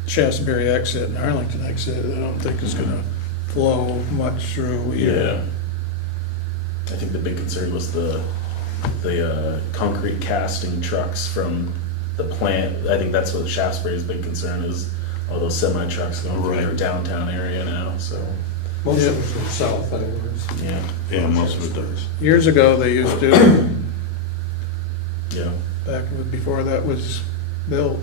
Shaftesbury exit and Arlington exit. I don't think it's gonna flow much through here. Yeah. I think the big concern was the concrete casting trucks from the plant. I think that's what Shaftesbury's big concern is, all those semi trucks going through their downtown area now, so. Most of it's south anyways. Yeah. Yeah, most of it does. Years ago, they used to, Yeah. before that was built.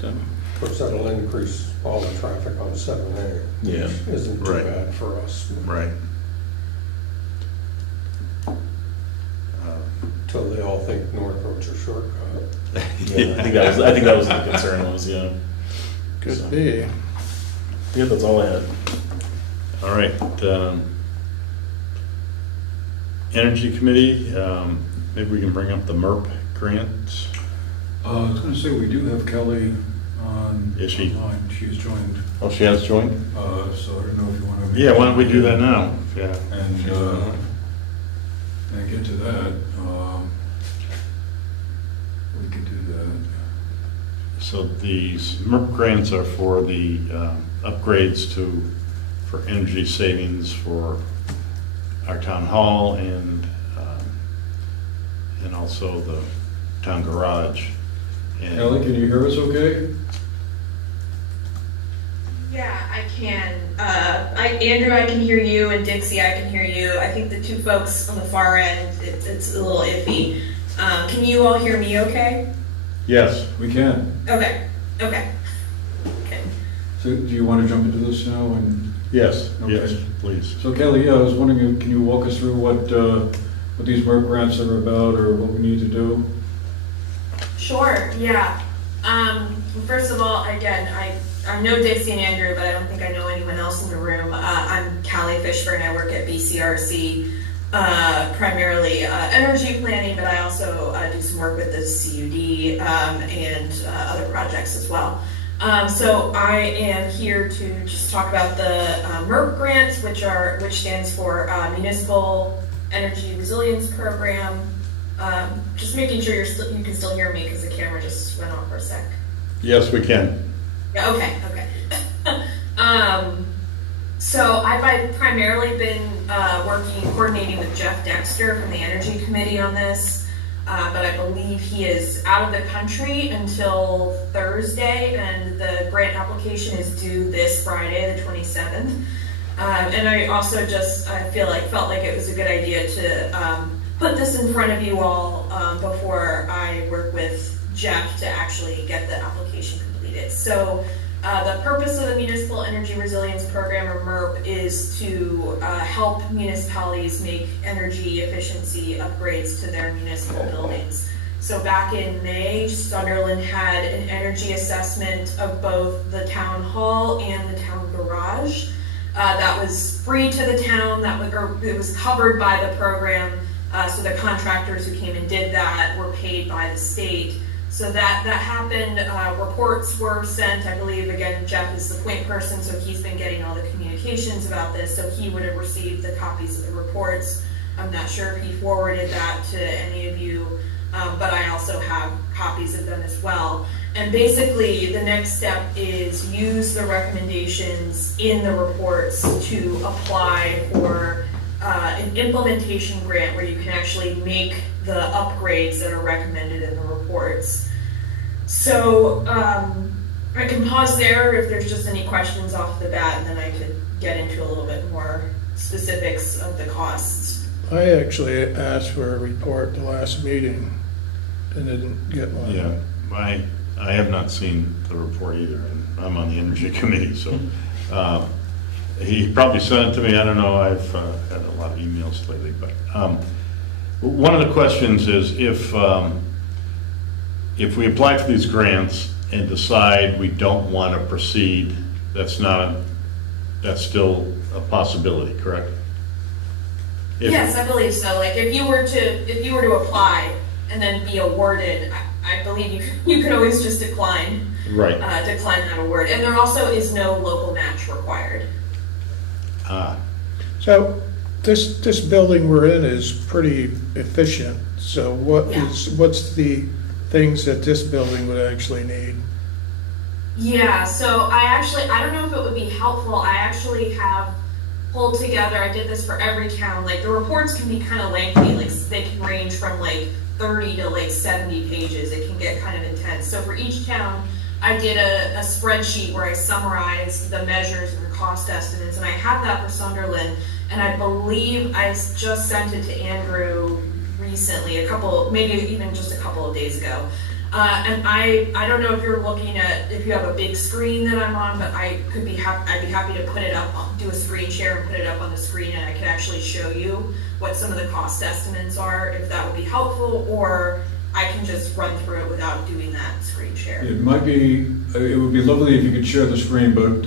So, Of course, that'll increase all the traffic on 7A. Yeah. Which isn't too Right. bad for us. Right. Until they all think North Road's a shortcut. Yeah, I think that was the concern was, yeah. could So. be. Yeah, that's all I had. All right. Energy Committee, maybe we can bring up the MERP grants. I was gonna say, we do have Kelly on. Is she? Online. She's joined, Oh, she has joined? so I don't know if you wanna. Yeah, why don't we do that now? Yeah. And get to that, we could do that. So these MERP grants are for the upgrades for energy savings for our town hall and also the town garage. And Kelly, can you hear us okay? Yeah, I can. Andrew, I can hear you, and Dixie, I can hear you. I think the two folks on the far end, it's a little iffy. Can you all hear me okay? Yes, We can. Okay. So do you want to jump into this now? And yes, Okay. yes, please. so Kelly, yeah, I was wondering, can you walk us through what these MERP grants are about, or what we need to do? Sure, yeah. First of all, again, I know Dixie and Andrew, but I don't think I know anyone else in the room. I'm Callie Fishburne, I work at BCRC, primarily energy planning, but I also do some work with the CUD and other projects as well. So I am here to just talk about the MERP grants, which stands for Municipal Energy Resilience Program. Just making sure you can still hear me because the camera just went off for a sec. Yes, we can. Yeah, okay. So I've primarily been coordinating with Jeff Dexter from the Energy Committee on this, but I believe he is out of the country until Thursday, and the grant application is due this Friday, the 27th. And I also felt like it was a good idea to put this in front of you all before I work with Jeff to actually get the application completed. So the purpose of the Municipal Energy Resilience Program, or MERP, is to help municipalities make energy efficiency upgrades to their municipal buildings. So back in May, Sunderland had an energy assessment of both the town hall and the town garage. That was free to the town, it was covered by the program, so the contractors who came and did that were paid by the state. So that happened, reports were sent, I believe, again, Jeff is the point person, so he's been getting all the communications about this, so he would have received the copies of the reports. I'm not sure if he forwarded that to any of you, but I also have copies of them as well. And basically, the next step is use the recommendations in the reports to apply for an implementation grant where you can actually make the upgrades that are recommended in the reports. So I can pause there if there's just any questions off the bat, and then I could get into a little bit more specifics of the costs. I actually asked for a report the last meeting and didn't get one. Yeah, I have not seen the report either, and I'm on the Energy Committee, so he probably sent it to me. I don't know, I've had a lot of emails lately, but one of the questions is if we apply for these grants and decide we don't want to proceed, that's still a possibility, correct? Yes, I believe so. Like if you were to apply and then be awarded, I believe you could always just decline. Right. Decline that award. And there also is no local match required. So this building we're in is pretty efficient. So what's the things that this building would actually need? Yeah, so I don't know if it would be helpful. I actually have pulled together, I did this for every town, like the reports can be kind of lengthy, like they can range from like 30 to like 70 pages. It can get kind of intense. So for each town, I did a spreadsheet where I summarized the measures and the cost estimates, and I had that for Sunderland, and I believe I just sent it to Andrew recently, maybe even just a couple of days ago. And I don't know if you're looking at, if you have a big screen that I'm on, but I'd be happy to put it up, do a screen share and put it up on the screen, and I could actually show you what some of the cost estimates are, if that would be helpful, or I can just run through it without doing that screen share. It would be lovely if you could share the screen, but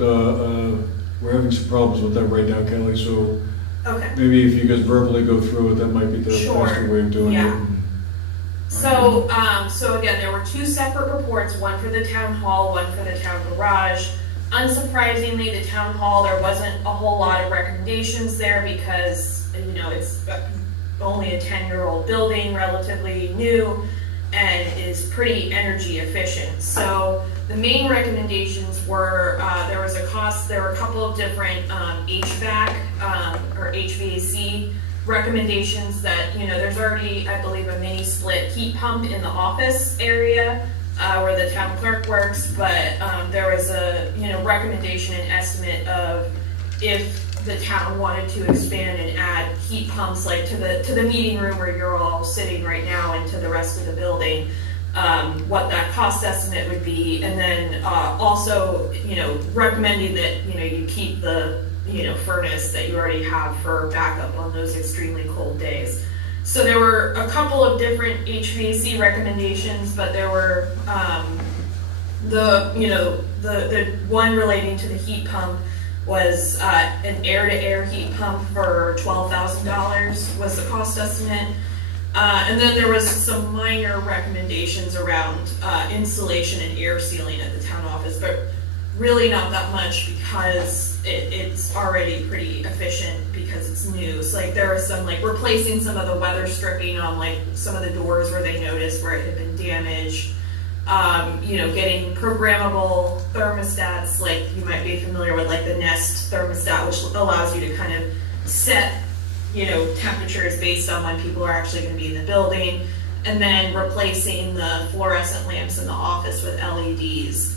we're having some problems with that right now, Kelly, so Okay. Maybe if you guys verbally go through it, that might be the Sure, faster way of doing it. yeah. So again, there were two separate reports, one for the town hall, one for the town garage. Unsurprisingly, the town hall, there wasn't a whole lot of recommendations there because, you know, it's only a 10-year-old building, relatively new, and is pretty energy efficient. So the main recommendations were, there were a couple of different HVAC or HVAC recommendations that, you know, there's already, I believe, a mini split heat pump in the office area where the town clerk works, but there was a, you know, recommendation and estimate of if the town wanted to expand and add heat pumps like to the meeting room where you're all sitting right now and to the rest of the building, what that cost estimate would be, and then also, you know, recommending that, you know, you keep the, you know, furnace that you already have for backup on those extremely cold days. So there were a couple of different HVAC recommendations, but there were the one relating to the heat pump was an air-to-air heat pump for $12,000 was the cost estimate. And then there was some minor recommendations around insulation and air sealing at the town office, but really not that much because it's already pretty efficient because it's new. So like there was some like replacing some of the weather stripping on like some of the doors where they noticed where it had been damaged. You know, getting programmable thermostats, like you might be familiar with like the Nest thermostat, which allows you to kind of set, you know, temperatures based on when people are actually going to be in the building, and then replacing the fluorescent lamps in the office with LEDs.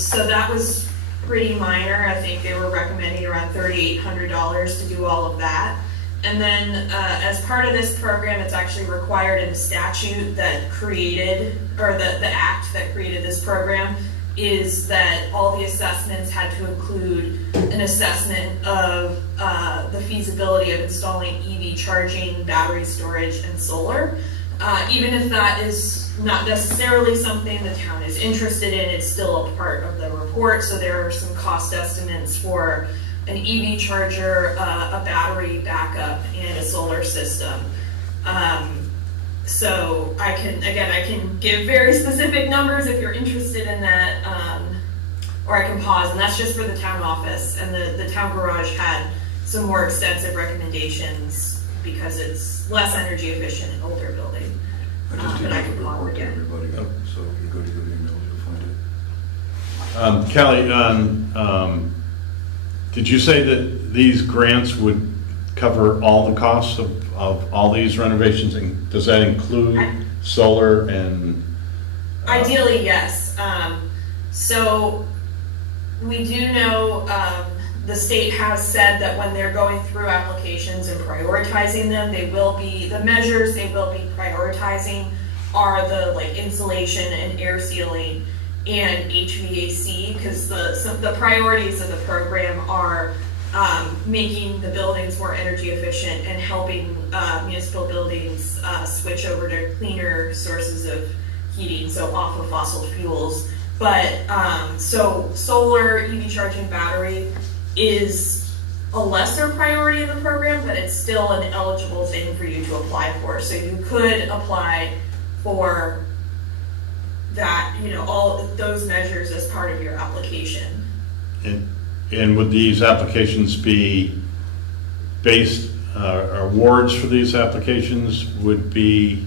So that was pretty minor. I think they were recommending around $3,800 to do all of that. And then as part of this program, it's actually required in the statute that created, or the act that created this program, is that all the assessments had to include an assessment of the feasibility of installing EV charging, battery storage, and solar. Even if that is not necessarily something the town is interested in, it's still a part of the report. So there are some cost estimates for an EV charger, a battery backup, and a solar system. So I can give very specific numbers if you're interested in that, or I can pause, and that's just for the town office. And the town garage had some more extensive recommendations because it's less energy efficient and older building. I just But I emailed can the pause report to again. everybody, so if you go to your emails, you'll find it. Kelly, did you say that these grants would cover all the costs of all these renovations? And does that include solar and? Ideally, yes. So we do know the state has said that when they're going through applications and prioritizing them, the measures they will be prioritizing are the like insulation and air sealing and HVAC, because the priorities of the program are making the buildings more energy efficient and helping municipal buildings switch over to cleaner sources of heating, so off of fossil fuels. But so solar, EV charging, battery is a lesser priority in the program, but it's still an eligible thing for you to apply for. So you could apply for that, you know, all those measures as part of your application. And would these applications be based, awards for these applications would be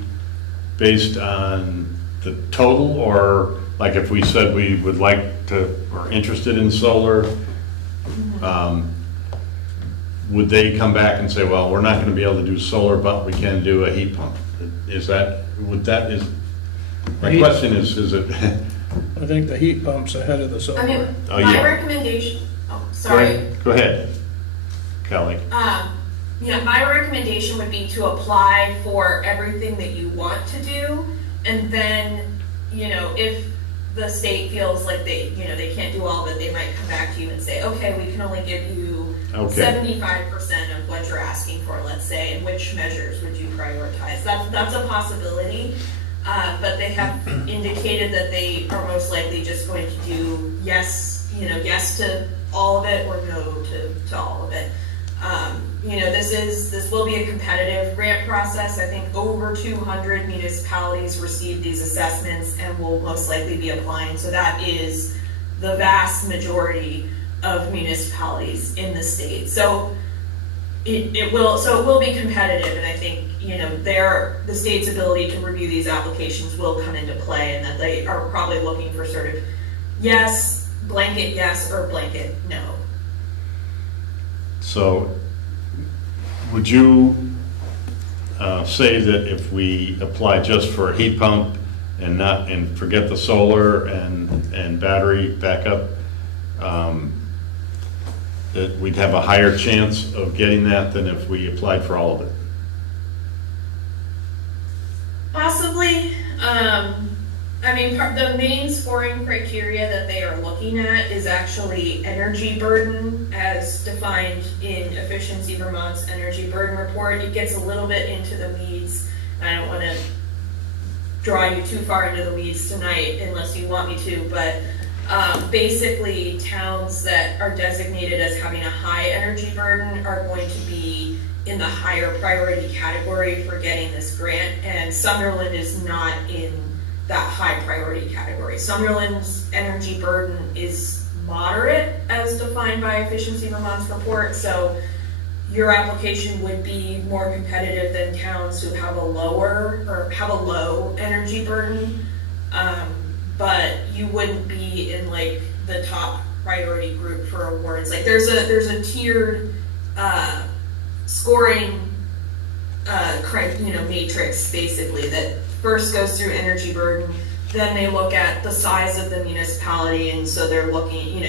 based on the total, or like if we said we would like to, or interested in solar, would they come back and say, well, we're not going to be able to do solar, but we can do a heat pump? My question is it? I think the heat pump's ahead of the solar. I mean, Oh, my yeah. recommendation, sorry. Go ahead, Kelly. Yeah, my recommendation would be to apply for everything that you want to do, and then, you know, if the state feels like they can't do all of it, they might come back to you and say, okay, we can only give you 75% of what you're asking for, let's say, and which measures would you prioritize? That's a possibility, but they have indicated that they are most likely just going to do yes to all of it or no to all of it. This will be a competitive grant process. I think over 200 municipalities received these assessments and will most likely be applying. So that is the vast majority of municipalities in the state. So it will be competitive, and I think, the state's ability to review these applications will come into play, and that they are probably looking for sort of yes, blanket yes, or blanket no. So would you say that if we apply just for a heat pump and forget the solar and battery backup, that we'd have a higher chance of getting that than if we applied for all of it? Possibly. The main scoring criteria that they are looking at is actually energy burden as defined in Efficiency Vermont's energy burden report. It gets a little bit into the weeds. I don't want to draw you too far into the weeds tonight unless you want me to, but basically towns that are designated as having a high energy burden are going to be in the higher priority category for getting this grant, and Sunderland is not in that high priority category. Sunderland's energy burden is moderate as defined by Efficiency Vermont's report, so your application would be more competitive than towns who have a low energy burden, but you wouldn't be in like the top priority group for awards. Like there's a tiered scoring matrix basically that first goes through energy burden, then they look at the size of the municipality, and so they're looking, you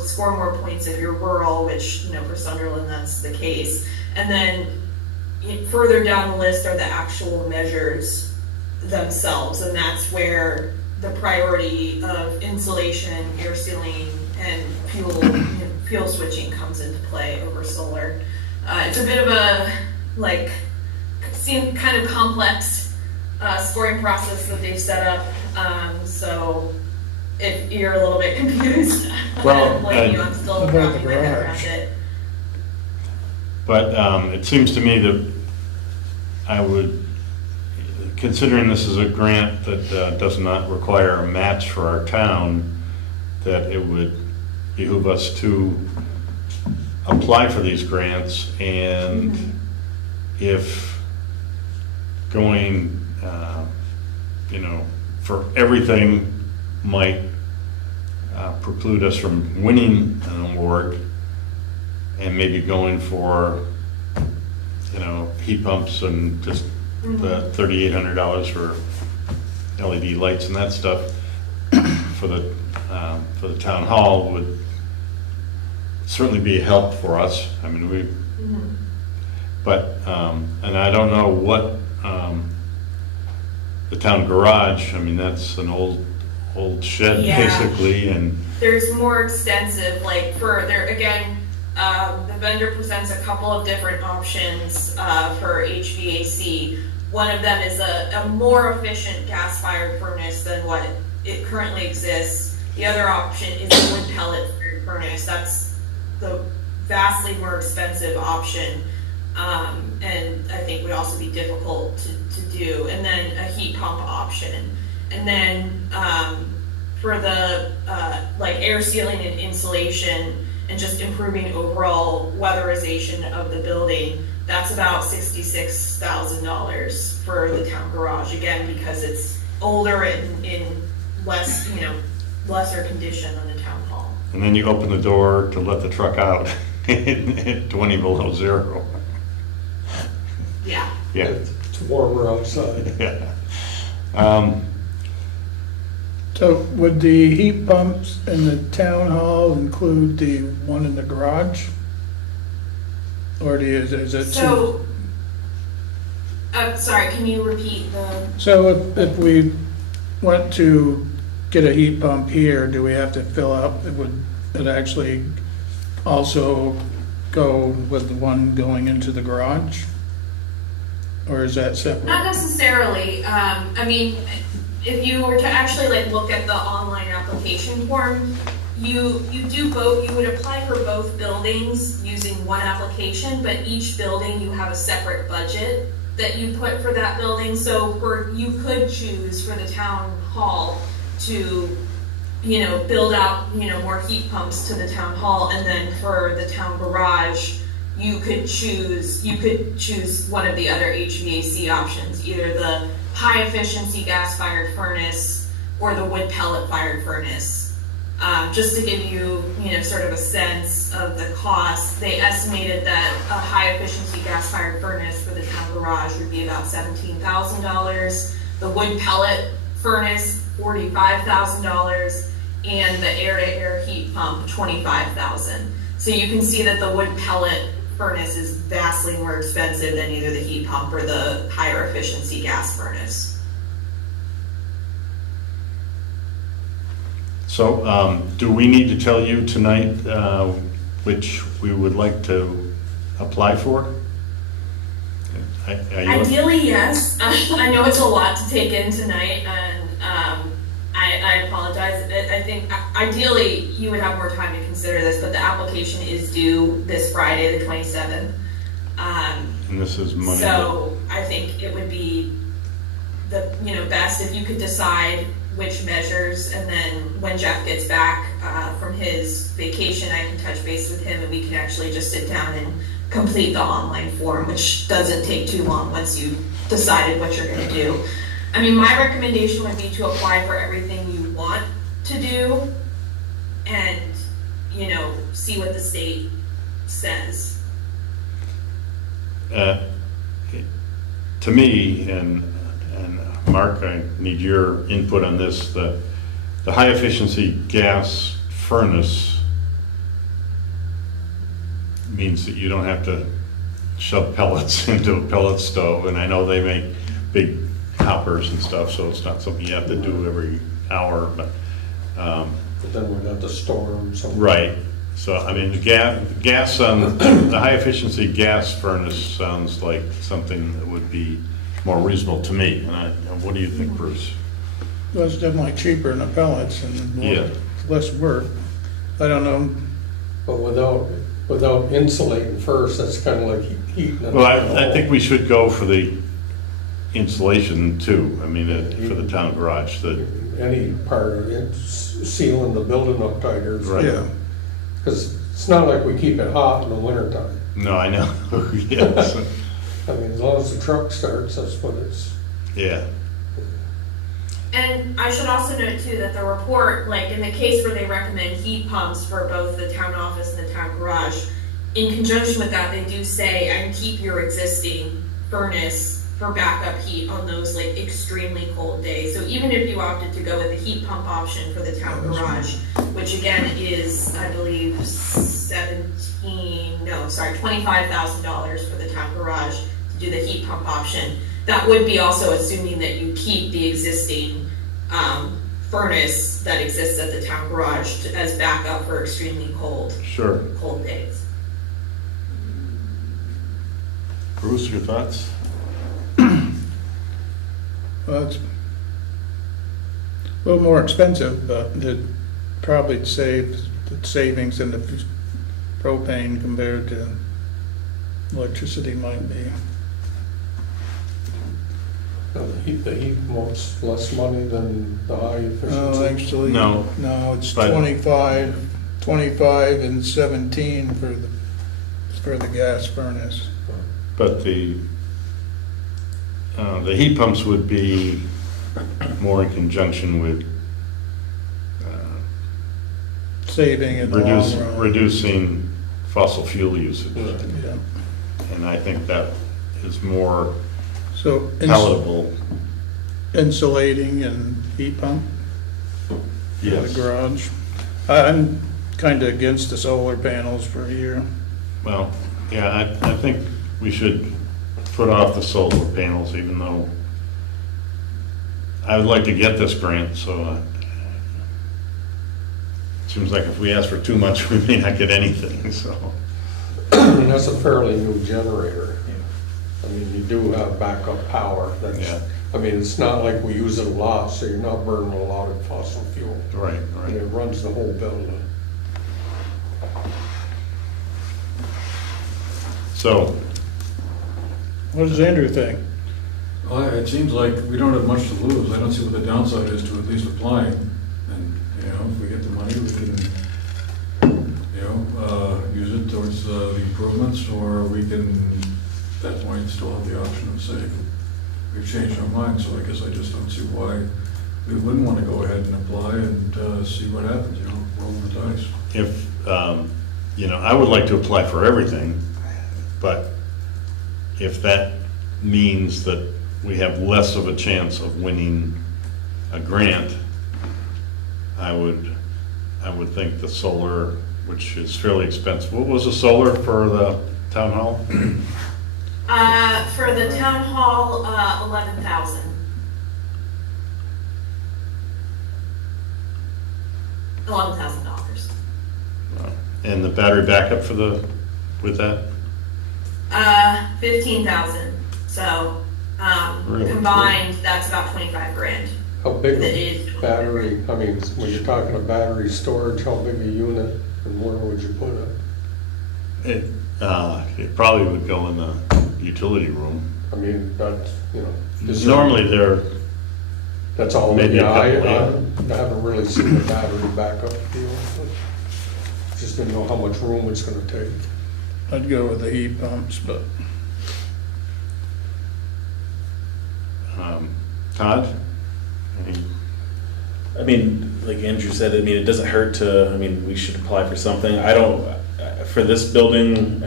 score more points if you're rural, which, for Sunderland that's the case. And then further down the list are the actual measures themselves, and that's where the priority of insulation, air sealing, and fuel switching comes into play over solar. It's a bit of a kind of complex scoring process that they've set up. So if you're a little bit confused, Well, I'm still wrapping my head around it. But it seems to me that I would, considering this is a grant that does not require a match for our town, that it would behoove us to apply for these grants, and if going, for everything might preclude us from winning an award, and maybe going for, heat pumps and just the $3,800 for LED lights and that stuff for the town hall would certainly be a help for us. I mean, but and I don't know what the town garage. I mean, that's an old shed basically, and there's more extensive, the vendor presents a couple of different options for HVAC. One of them is a more efficient gas-fired furnace than what it currently exists. The other option is a wood pellet furnace. That's the vastly more expensive option, and I think would also be difficult to do. And then a heat pump option. And then for the air sealing and insulation and just improving overall weatherization of the building, that's about $66,000 for the town garage, again, because it's older and in less, lesser condition than the town hall. and then you open the door to let the truck out at 20 below zero. Yeah. Yeah. It's warmer outside. Yeah. So would the heat pumps in the town hall include the one in the garage? Or is it? So, sorry, can you repeat the? So if we went to get a heat pump here, do we have to fill out, would it actually also go with the one going into the garage? Or is that separate? Not necessarily. If you were to actually look at the online application form, you do both, you would apply for both buildings using one application, but each building you have a separate budget that you put for that building. So you could choose for the town hall to, build out, more heat pumps to the town hall, and then for the town garage, you could choose one of the other HVAC options, either the high efficiency gas-fired furnace or the wood pellet fired furnace. Just to give you, sort of a sense of the cost, they estimated that a high efficiency gas-fired furnace for the town garage would be about $17,000. The wood pellet furnace, $45,000, and the air-to-air heat pump, $25,000. So you can see that the wood pellet furnace is vastly more expensive than either the heat pump or the higher efficiency gas furnace. So, do we need to tell you tonight which we would like to apply for? Are you- Ideally, yes. I know it's a lot to take in tonight, and I apologize. I think ideally you would have more time to consider this, but the application is due this Friday, the 27th. And this is money. So I think it would be the best if you could decide which measures, and then when Jeff gets back from his vacation, I can touch base with him and we can actually just sit down and complete the online form, which doesn't take too long once you've decided what you're going to do. I mean, my recommendation would be to apply for everything you want to do and, see what the state says. To me, and Mark, I need your input on this, the high efficiency gas furnace means that you don't have to shove pellets into a pellet stove, and I know they make big hoppers and stuff, so it's not something you have to do every hour, but then we'd have to store them somewhere. right. So, I mean, the gas on the high efficiency gas furnace sounds like something that would be more reasonable to me. And what do you think, Bruce? Well, it's definitely cheaper than the pellets and Yeah. less work. I don't know. But without insulating first, that's kind of like heating it. Well, I think we should go for the insulation too. I mean, for the town garage, Any part of it, sealing the building up tighter. Right. Yeah. Because it's not like we keep it hot in the wintertime. no, I know, yes, I mean, as long as the truck starts, that's what it's. yeah. And I should also note too that the report, like in the case where they recommend heat pumps for both the town office and the town garage, in conjunction with that, they do say, and keep your existing furnace for backup heat on those like extremely cold days. So even if you opted to go with the heat pump option for the town garage, which again is, I believe, $25,000 for the town garage to do the heat pump option, that would be also assuming that you keep the existing furnace that exists at the town garage as backup for extremely cold days. Bruce, your thoughts? Well, it's a little more expensive, but it probably saves the savings in the propane compared to electricity might be. The heat wants less money than the high efficiency. Oh, actually, No. no, it's But- 25 and 17 for the gas furnace. But the heat pumps would be more in conjunction with Saving in the long run. reducing fossil fuel usage. Yeah. And I think that is more So palatable. insulating and heat pump for the Yes. garage. I'm kind of against the solar panels for a year. Well, yeah, I think we should put off the solar panels, even though I would like to get this grant, so it seems like if we ask for too much, we may not get anything, so. And that's a fairly new generator. I mean, you do have backup power. Yeah. I mean, it's not like we use it a lot, so you're not burning a lot of fossil fuel. Right, And right. it runs the whole building. So, What does Andrew think? Well, it seems like we don't have much to lose. I don't see what the downside is to at least applying. And, if we get the money, we can, use it towards the improvements, or we can, at that point, still have the option of saying, we've changed our mind. So I guess I just don't see why we wouldn't want to go ahead and apply and see what happens, roll the dice. if, I would like to apply for everything, but if that means that we have less of a chance of winning a grant, I would think the solar, which is fairly expensive. What was the solar for the town hall? For the town hall, 11,000. $11,000. And the battery backup with that? 15,000. So, Really? combined, that's about 25 grand. How big That a is. battery, I mean, when you're talking a battery storage, how big a unit and where would you put it? It probably would go in the utility room. I mean, that's, is there- Normally they're, That's all, maybe a yeah, couple, I haven't really seen the battery backup deal, but just didn't know how much room it's gonna take. I'd go with the heat pumps, but Todd? Any- I mean, like Andrew said, it doesn't hurt to, we should apply for something. For this building,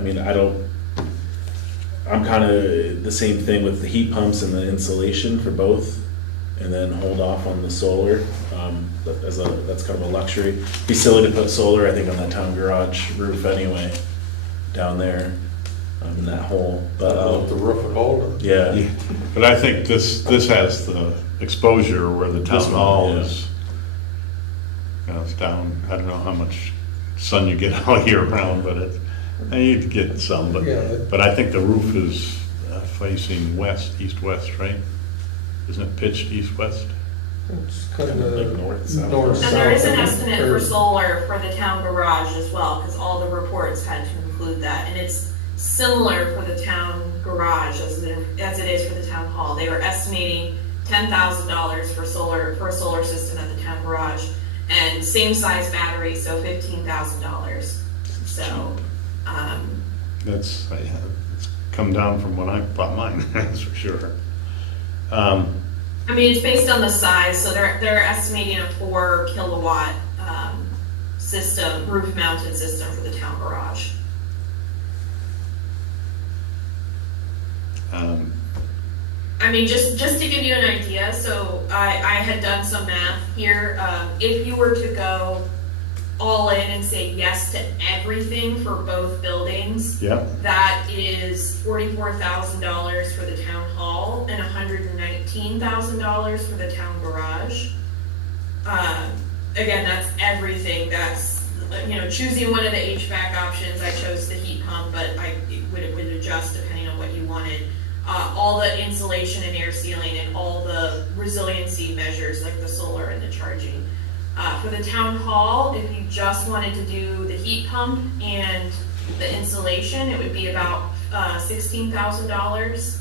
I'm kind of the same thing with the heat pumps and the insulation for both, and then hold off on the solar. That's kind of a luxury. Be silly to put solar, I think, on that town garage roof anyway, down there, in that hole. Let the But, roof it hold it. yeah. But I think this has the exposure where the town This one, hall yeah. is, it's down, I don't know how much sun you get all year round, but you get some, Yeah. but I think the roof is facing west, east-west, right? Isn't it pitched east-west? It's kind Like of north, south. north, And there is an south. estimate for solar for the town garage as well, because all the reports had to include that. And it's similar for the town garage as it is for the town hall. They were estimating $10,000 for a solar system at the town garage, and same size battery, so $15,000. So, It's come down from when I bought mine, that's for sure. it's based on the size, so they're estimating a 4 kilowatt system, roof mounted system for the town garage. Just to give you an idea, so I had done some math here. If you were to go all in and say yes to everything for both buildings, Yeah, that is $44,000 for the town hall and $119,000 for the town garage. Again, that's everything. That's, choosing one of the HVAC options. I chose the heat pump, but it would adjust depending on what you wanted. All the insulation and air sealing and all the resiliency measures like the solar and the charging. For the town hall, if you just wanted to do the heat pump and the insulation, it would be about $16,000.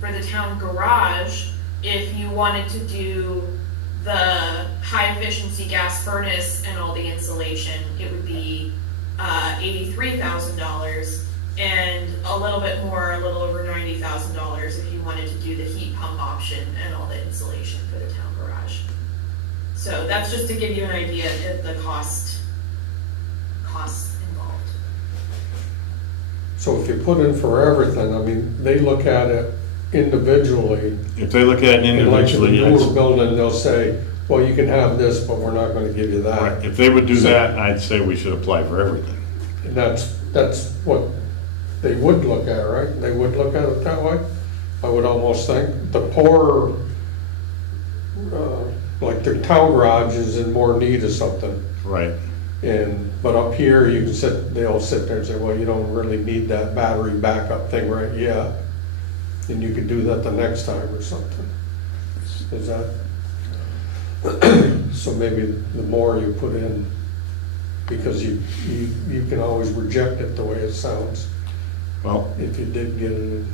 For the town garage, if you wanted to do the high efficiency gas furnace and all the insulation, it would be $83,000. And a little bit more, a little over $90,000 if you wanted to do the heat pump option and all the insulation for the town garage. So that's just to give you an idea of the costs involved. So if you put in for everything, they look at it individually. if they look at it And like in the individually, newer building, they'll say, well, you can have this, but we're not gonna give you that. if they would do that, I'd say we should apply for everything. And that's what they would look at, right? They would look at it that way, I would almost think. The poorer, like the town garage is in more need of something. Right. But up here, they'll sit there and say, well, you don't really need that battery backup thing right yet. And you could do that the next time or something. Is that? So maybe the more you put in, because you can always reject it the way it sounds. Well, if you did get it.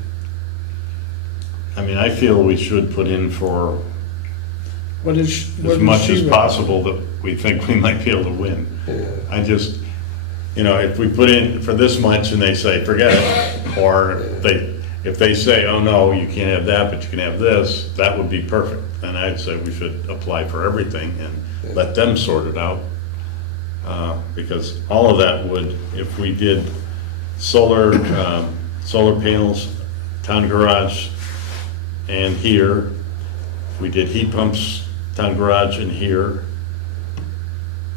I mean, I feel we should put in for What is, what as does much she as recommend? possible that we think we might be able to win. Yeah. I just, if we put in for this much and they say, forget it, or if they say, oh no, you can't have that, but you can have this, that would be perfect. And I'd say we should apply for everything and let them sort it out. Because all of that would, if we did solar panels, town garage, and here, if we did heat pumps, town garage and here,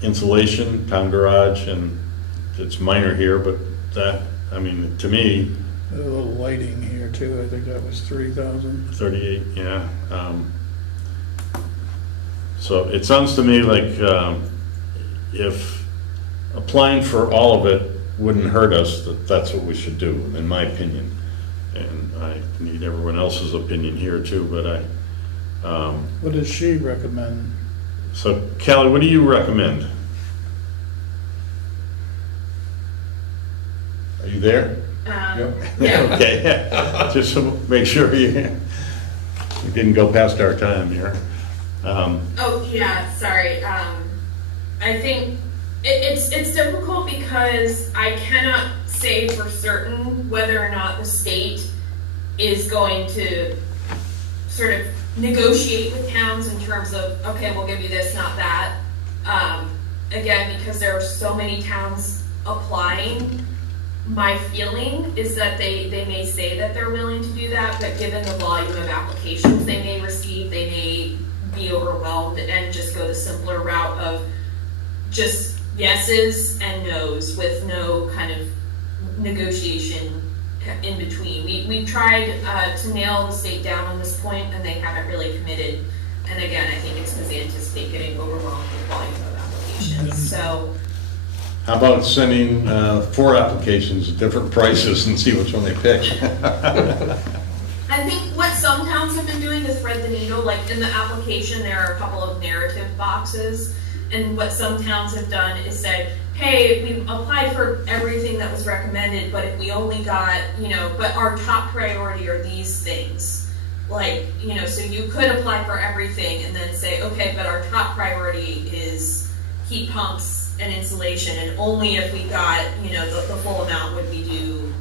insulation, town garage, and it's minor here, but that, I mean, to me, A little lighting here too, I think that was 3,000. 38, yeah. So it sounds to me like if applying for all of it wouldn't hurt us, that's what we should do, in my opinion. And I need everyone else's opinion here too, but What does she recommend? so Callie, what do you recommend? Are you there? Yeah. Okay, just to make sure we didn't go past our time here. Oh, yeah, sorry. I think it's difficult because I cannot say for certain whether or not the state is going to sort of negotiate with towns in terms of, okay, we'll give you this, not that. Again, because there are so many towns applying, my feeling is that they may say that they're willing to do that, but given the volume of applications they may receive, they may be overwhelmed and just go the simpler route of just yeses and nos with no kind of negotiation in between. We've tried to nail the state down on this point and they haven't really committed. And again, I think it's because they anticipate getting overwhelmed with volume of applications. So How about sending 4 applications at different prices and see which one they pick? I think what some towns have been doing is thread the needle. Like in the application, there are a couple of narrative boxes. And what some towns have done is said, hey, we've applied for everything that was recommended, but if we only got, but our top priority are these things. Like, so you could apply for everything and then say, okay, but our top priority is heat pumps and insulation, and only if we got, the full amount would we do,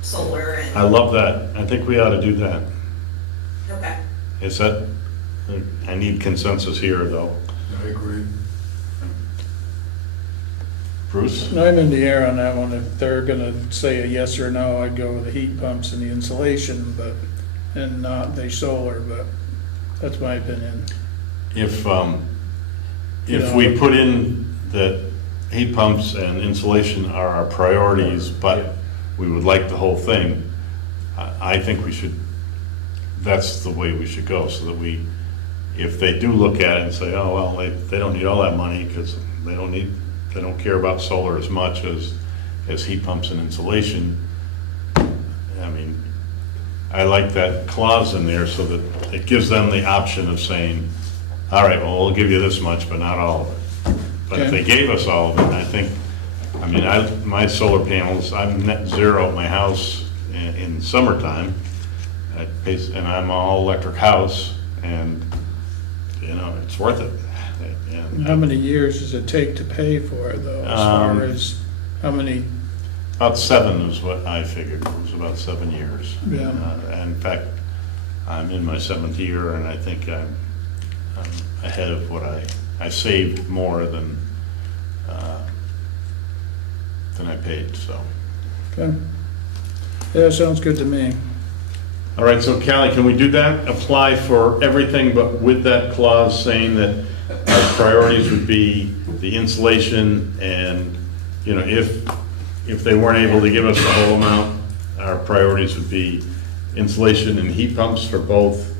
solar and. I love that. I think we ought to do that. Okay. Is that, I need consensus here, though. I agree. Bruce? I'm in the air on that one. If they're gonna say a yes or no, I'd go with the heat pumps and the insulation, and not the solar, but that's my opinion. If Yeah. we put in that heat pumps and insulation are our priorities, but we would like the whole thing, I think we should, that's the way we should go, so that if they do look at it and say, oh, well, they don't need all that money because they don't care about solar as much as heat pumps and insulation. I mean, I like that clause in there so that it gives them the option of saying, all right, well, we'll give you this much, but not all of it. But if Okay. they gave us all of it, I think, my solar panels, I'm net zero at my house in summertime, and I'm all electric house, and, it's worth it. And How many years does it take to pay for it though, as far as how many? about 7 is what I figured, it was about 7 years. Yeah. And in fact, I'm in my 7th year, and I think I'm ahead of what I saved more than I paid, so. Okay. Yeah, sounds good to me. All right, so Callie, can we do that? Apply for everything, but with that clause saying that our priorities would be the insulation and, if they weren't able to give us the whole amount, our priorities would be insulation and heat pumps for both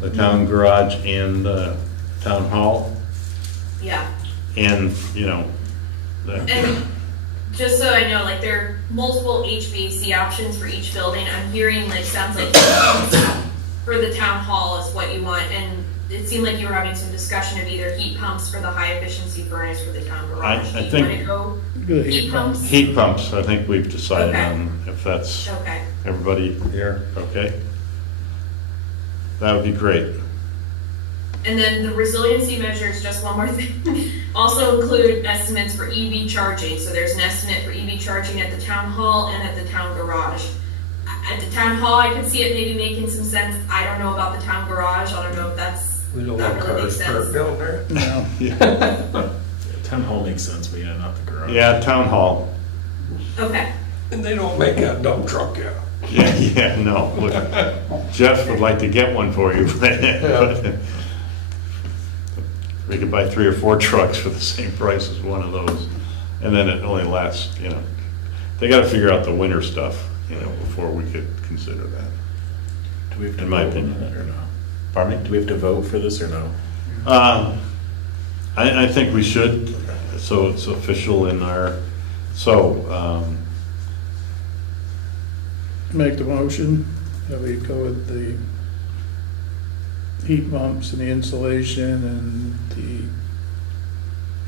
the town garage and the town hall. Yeah. And, And just so I know, like, there are multiple HVAC options for each building. I'm hearing, sounds like for the town hall is what you want. And it seemed like you were having some discussion of either heat pumps for the high efficiency furnace for the town garage. I Do you think- wanna go Good heat pumps? Heat pumps, I think we've decided Okay. on, if that's Okay. everybody here, okay? That would be great. And then the resiliency measures, just one more thing, also include estimates for EV charging. So there's an estimate for EV charging at the town hall and at the town garage. At the town hall, I could see it maybe making some sense. I don't know about the town garage. I don't know if We don't that want really makes cars parked sense. down there. No, Yeah, town hall makes sense, but yeah, not the garage. Yeah, town hall. Okay. And they don't make that dump truck yet. Yeah, no. Look, Jeff would like to get one for you. but We could buy 3 or 4 trucks for the same price as one of those. And then it only lasts, they gotta figure out the winter stuff, before we could consider that. Do we have to In my vote on opinion. that or no? Pardon me? Do we have to vote for this or no? I think we should, so it's official in our, make the motion that we go with the heat pumps and the insulation and the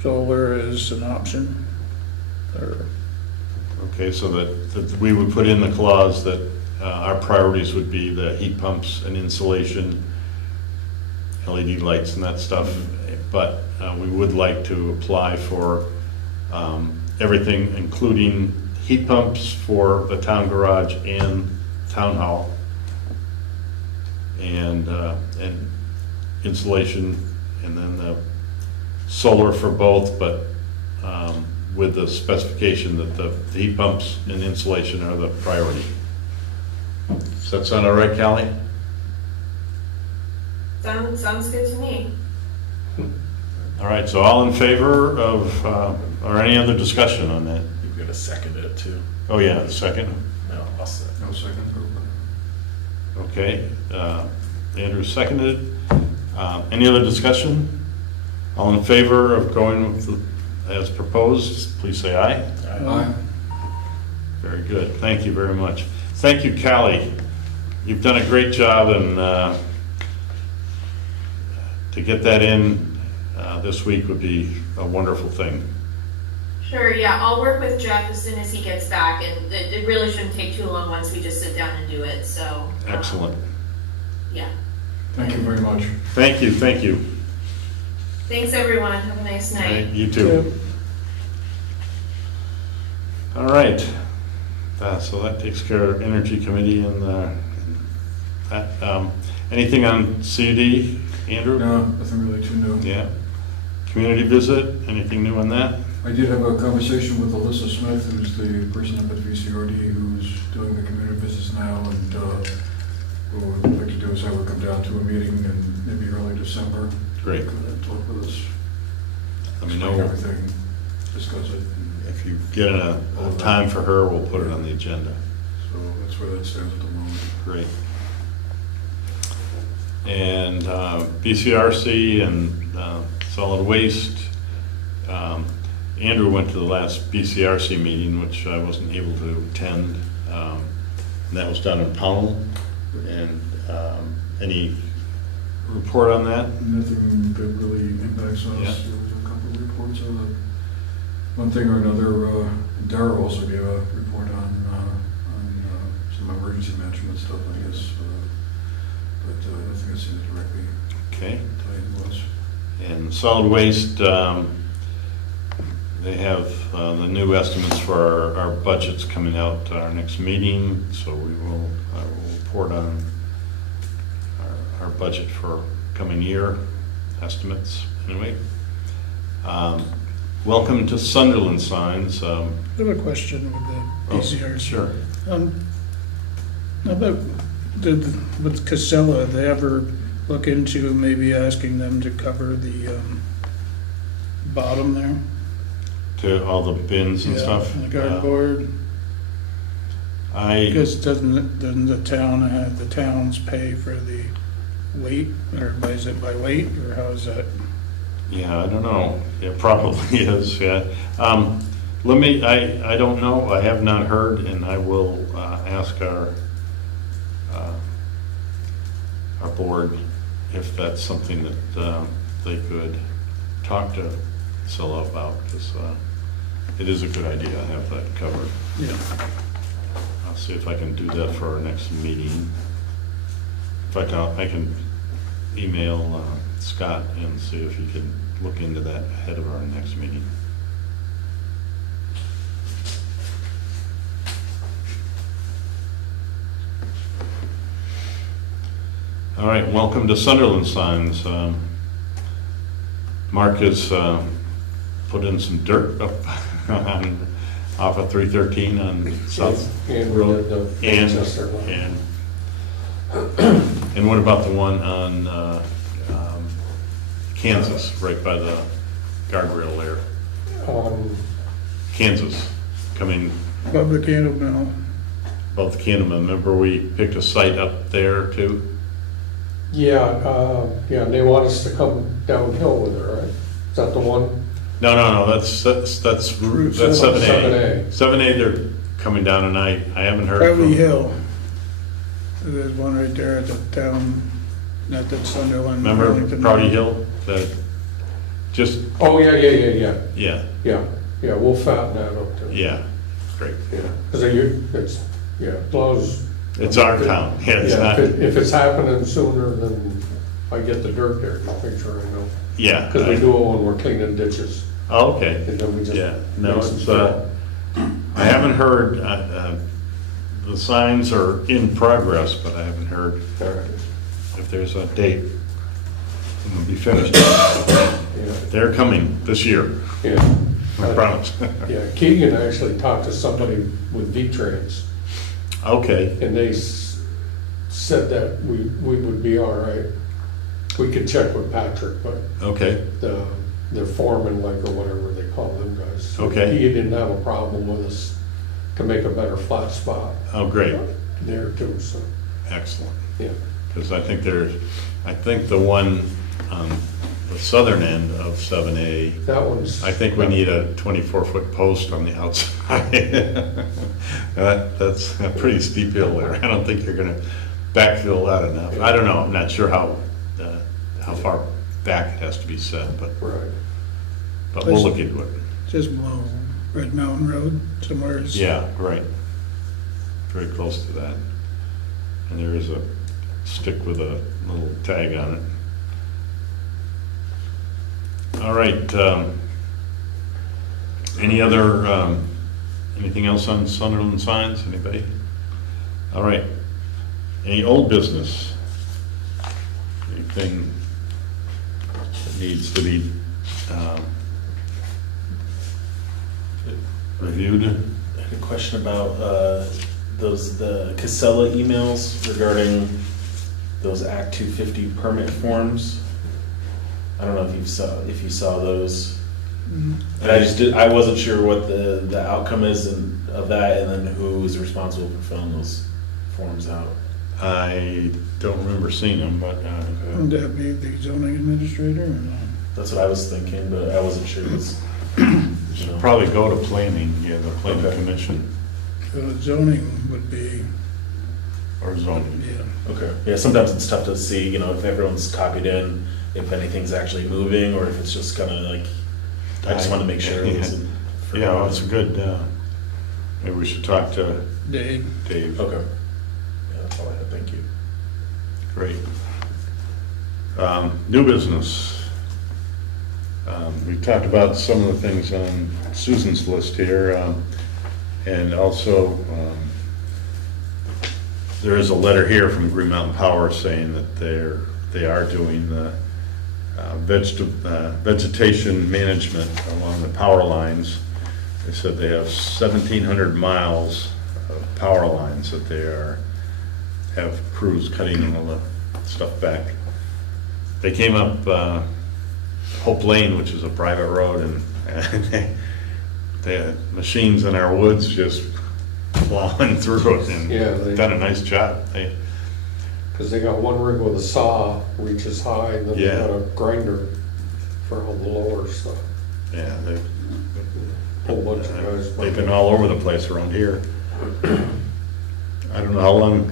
solar as an option. Or, okay, so that we would put in the clause that our priorities would be the heat pumps and insulation, LED lights and that stuff, but we would like to apply for everything, including heat pumps for the town garage and town hall, and insulation, and then the solar for both, but with the specification that the heat pumps and insulation are the priority. Does that sound all right, Callie? Sounds good to me. All right, so all in favor of, or any other discussion on that? You've got to second it too. Oh, yeah, the second. No, I'll second. No second. Okay, Andrew seconded. Any other discussion? All in favor of going with as proposed, please say aye. Aye. Very good, thank you very much. Thank you, Callie. You've done a great job, and to get that in this week would be a wonderful thing. Sure, yeah, I'll work with Jeff as soon as he gets back, and it really shouldn't take too long once we just sit down and do it, so. Excellent. Yeah. Thank you very much. Thank you, thank you. Thank everyone. Have a nice night. You too. All right, so that takes care of Energy Committee and that. Anything on CUD, Andrew? No, nothing really too new. Yeah. Community visit, anything new on that? I did have a conversation with Alyssa Smith, who's the person up at VCRD who's doing the community visits now, and what we'd like to do is have her come down to a meeting in maybe early December. Great. And talk with us, Let me explain know everything, discuss it. if you get a time for her, we'll put it on the agenda. So that's where that stands at the moment. Great. And BCRC and solid waste. Andrew went to the last BCRC meeting, which I wasn't able to attend. And that was done in Powell. And any report on that? Nothing that really impacts us. Yeah. There was a couple of reports of one thing or another. Dara also gave a report on some emergency management stuff, I guess. But nothing that's seen it directly Okay. tied to us. And solid waste, they have the new estimates for our budgets coming out at our next meeting, so I will report on our budget for coming year estimates, anyway. Welcome to Sunderland signs. I have a question with the BCRC. Sure. How about with Casella, they ever look into maybe asking them to cover the bottom there? To all the bins and Yeah, stuff. and the cardboard? Because doesn't the town have, the towns pay for the weight, or is it by weight, or how is that? Yeah, I don't know. It probably is, yeah. I don't know. I have not heard, and I will ask our board if that's something that they could talk to Scylla about, because it is a good idea to have that covered. Yeah. I'll see if I can do that for our next meeting. In fact, I can email Scott and see if he can look into that ahead of our next meeting. All right, welcome to Sunderland Signs. Mark has put in some dirt up off of 313 on South And Road. the Manchester line. And what about the one on Kansas, right by the guardrail there? Kansas, coming Above the candle mill. above the Canada. Remember we picked a site up there too? Yeah, and they want us to come downhill with it, right? Is that the one? No, that's Route 7A. 7A. 7A, they're coming down tonight. I haven't heard Probably from. Hill. There's one right there at the town, not that Sunderland. Remember Arlington. Prouty Hill? That just, Oh, yeah, yeah, we'll fatten that up too. yeah, great. Yeah, because it's, as long as. It's our town. Yeah, it's not, If it's happening sooner than I get the dirt there, just make sure I know. yeah. Because we do it when we're cleaning ditches, Oh, okay. and then we just. Yeah, no, make some it's, fill. I haven't heard, the signs are in progress, but I haven't heard All right. if there's a date when they'll be finished. Yeah, They're coming this year, yeah. I promise. Yeah, Keegan actually talked to somebody with V-Trans, Okay, and they said that we would be all right. We could check with Patrick, but okay, the foreman, like, or whatever they call them guys. Okay. He didn't have a problem with us to make a better flat spot oh, great, there too, so, excellent. yeah. Because I think the one on the southern end of 7A, That one's. I think we need a 24-foot post on the outside. That's a pretty steep hill there. I don't think you're gonna backfill that enough. I don't know, I'm not sure how far back it has to be set, but Right. we'll look into it. Just below Red Mountain Road, somewhere. Yeah, right. Very close to that. And there is a stick with a little tag on it. All right, any other, anything else on Sunderland Signs, anybody? All right, any old business? Anything that needs to be reviewed? I had a question about the Casella emails regarding those Act 250 permit forms. I don't know if you saw those. Mhm. And I wasn't sure what the outcome is of that, and then who is responsible for filling those forms out. I don't remember seeing them, but, Wouldn't that be the zoning administrator or not? That's what I was thinking, but I wasn't sure. It was, you know. probably go to planning, yeah, the planning Okay. commission Zoning would be, or zoning. yeah. Okay. Yeah, sometimes it's tough to see, if everyone's copied in, if anything's actually moving, or if it's just gonna like, I just want to make sure it wasn't. Yeah, well, that's a good, maybe we should talk to Dave, Dave. Okay. Yeah, that's all I had, thank you. Great. New business. We talked about some of the things on Susan's list here, and also, there is a letter here from Green Mountain Power saying that they are doing the vegetation management along the power lines. They said they have 1,700 miles of power lines that they have crews cutting all the stuff back. They came up Hope Lane, which is a private road, and they had machines in our woods just plowing through it, and Yeah, they- done a nice job. Because they got one rig with a saw, reaches high, and then they Yeah. got a grinder for all the lower stuff. Yeah, Whole bunch of guys. they've been all over the place around here. I don't know how long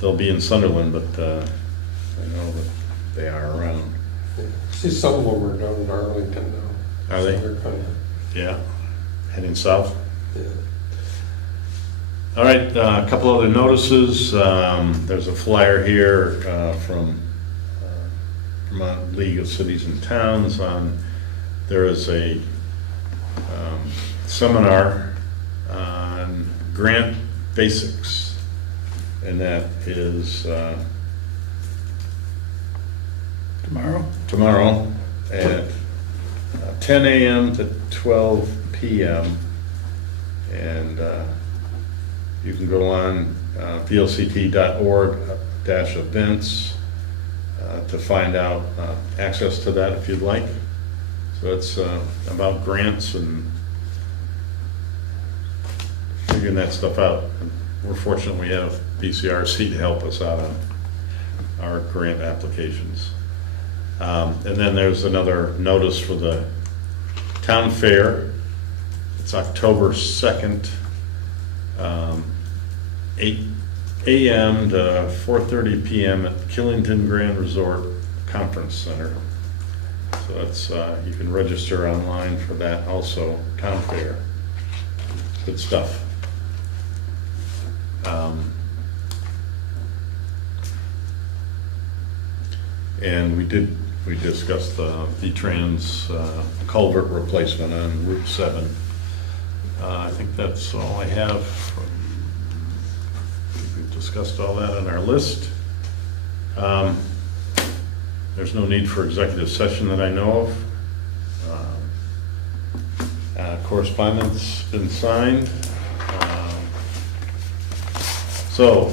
they'll be in Sunderland, but I know that they are around. See, some of them are down in Arlington now. Are they? So they're kind of, Yeah, heading south. yeah. All right, a couple other notices. There's a flyer here from Vermont League of Cities and Towns on, there is a seminar on grant basics, and that is tomorrow at 10 a.m. to 12 p.m. And you can go on vlct.org-events to find out access to that if you'd like. So it's about grants and figuring that stuff out. We're fortunate we have BCRC to help us out on our grant applications. And then there's another notice for the town fair. It's October 2nd, 8 a.m. to 4:30 p.m. at Killington Grand Resort Conference Center. So that's, you can register online for that also, town fair. Good stuff. And we discussed the V-Trans culvert replacement on Route 7. I think that's all I have. We've discussed all that on our list. There's no need for executive session that I know of. Correspondence been signed. So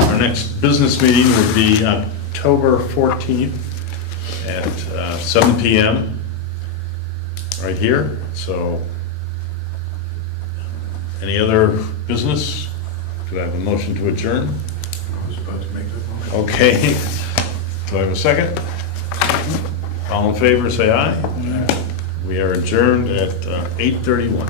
our next business meeting would be October 14th at 7 p.m. right here. So any other business? Could I have a motion to adjourn? I was about to make that motion. Okay. Do I have a second? All in favor, say aye. We are adjourned at 8:31.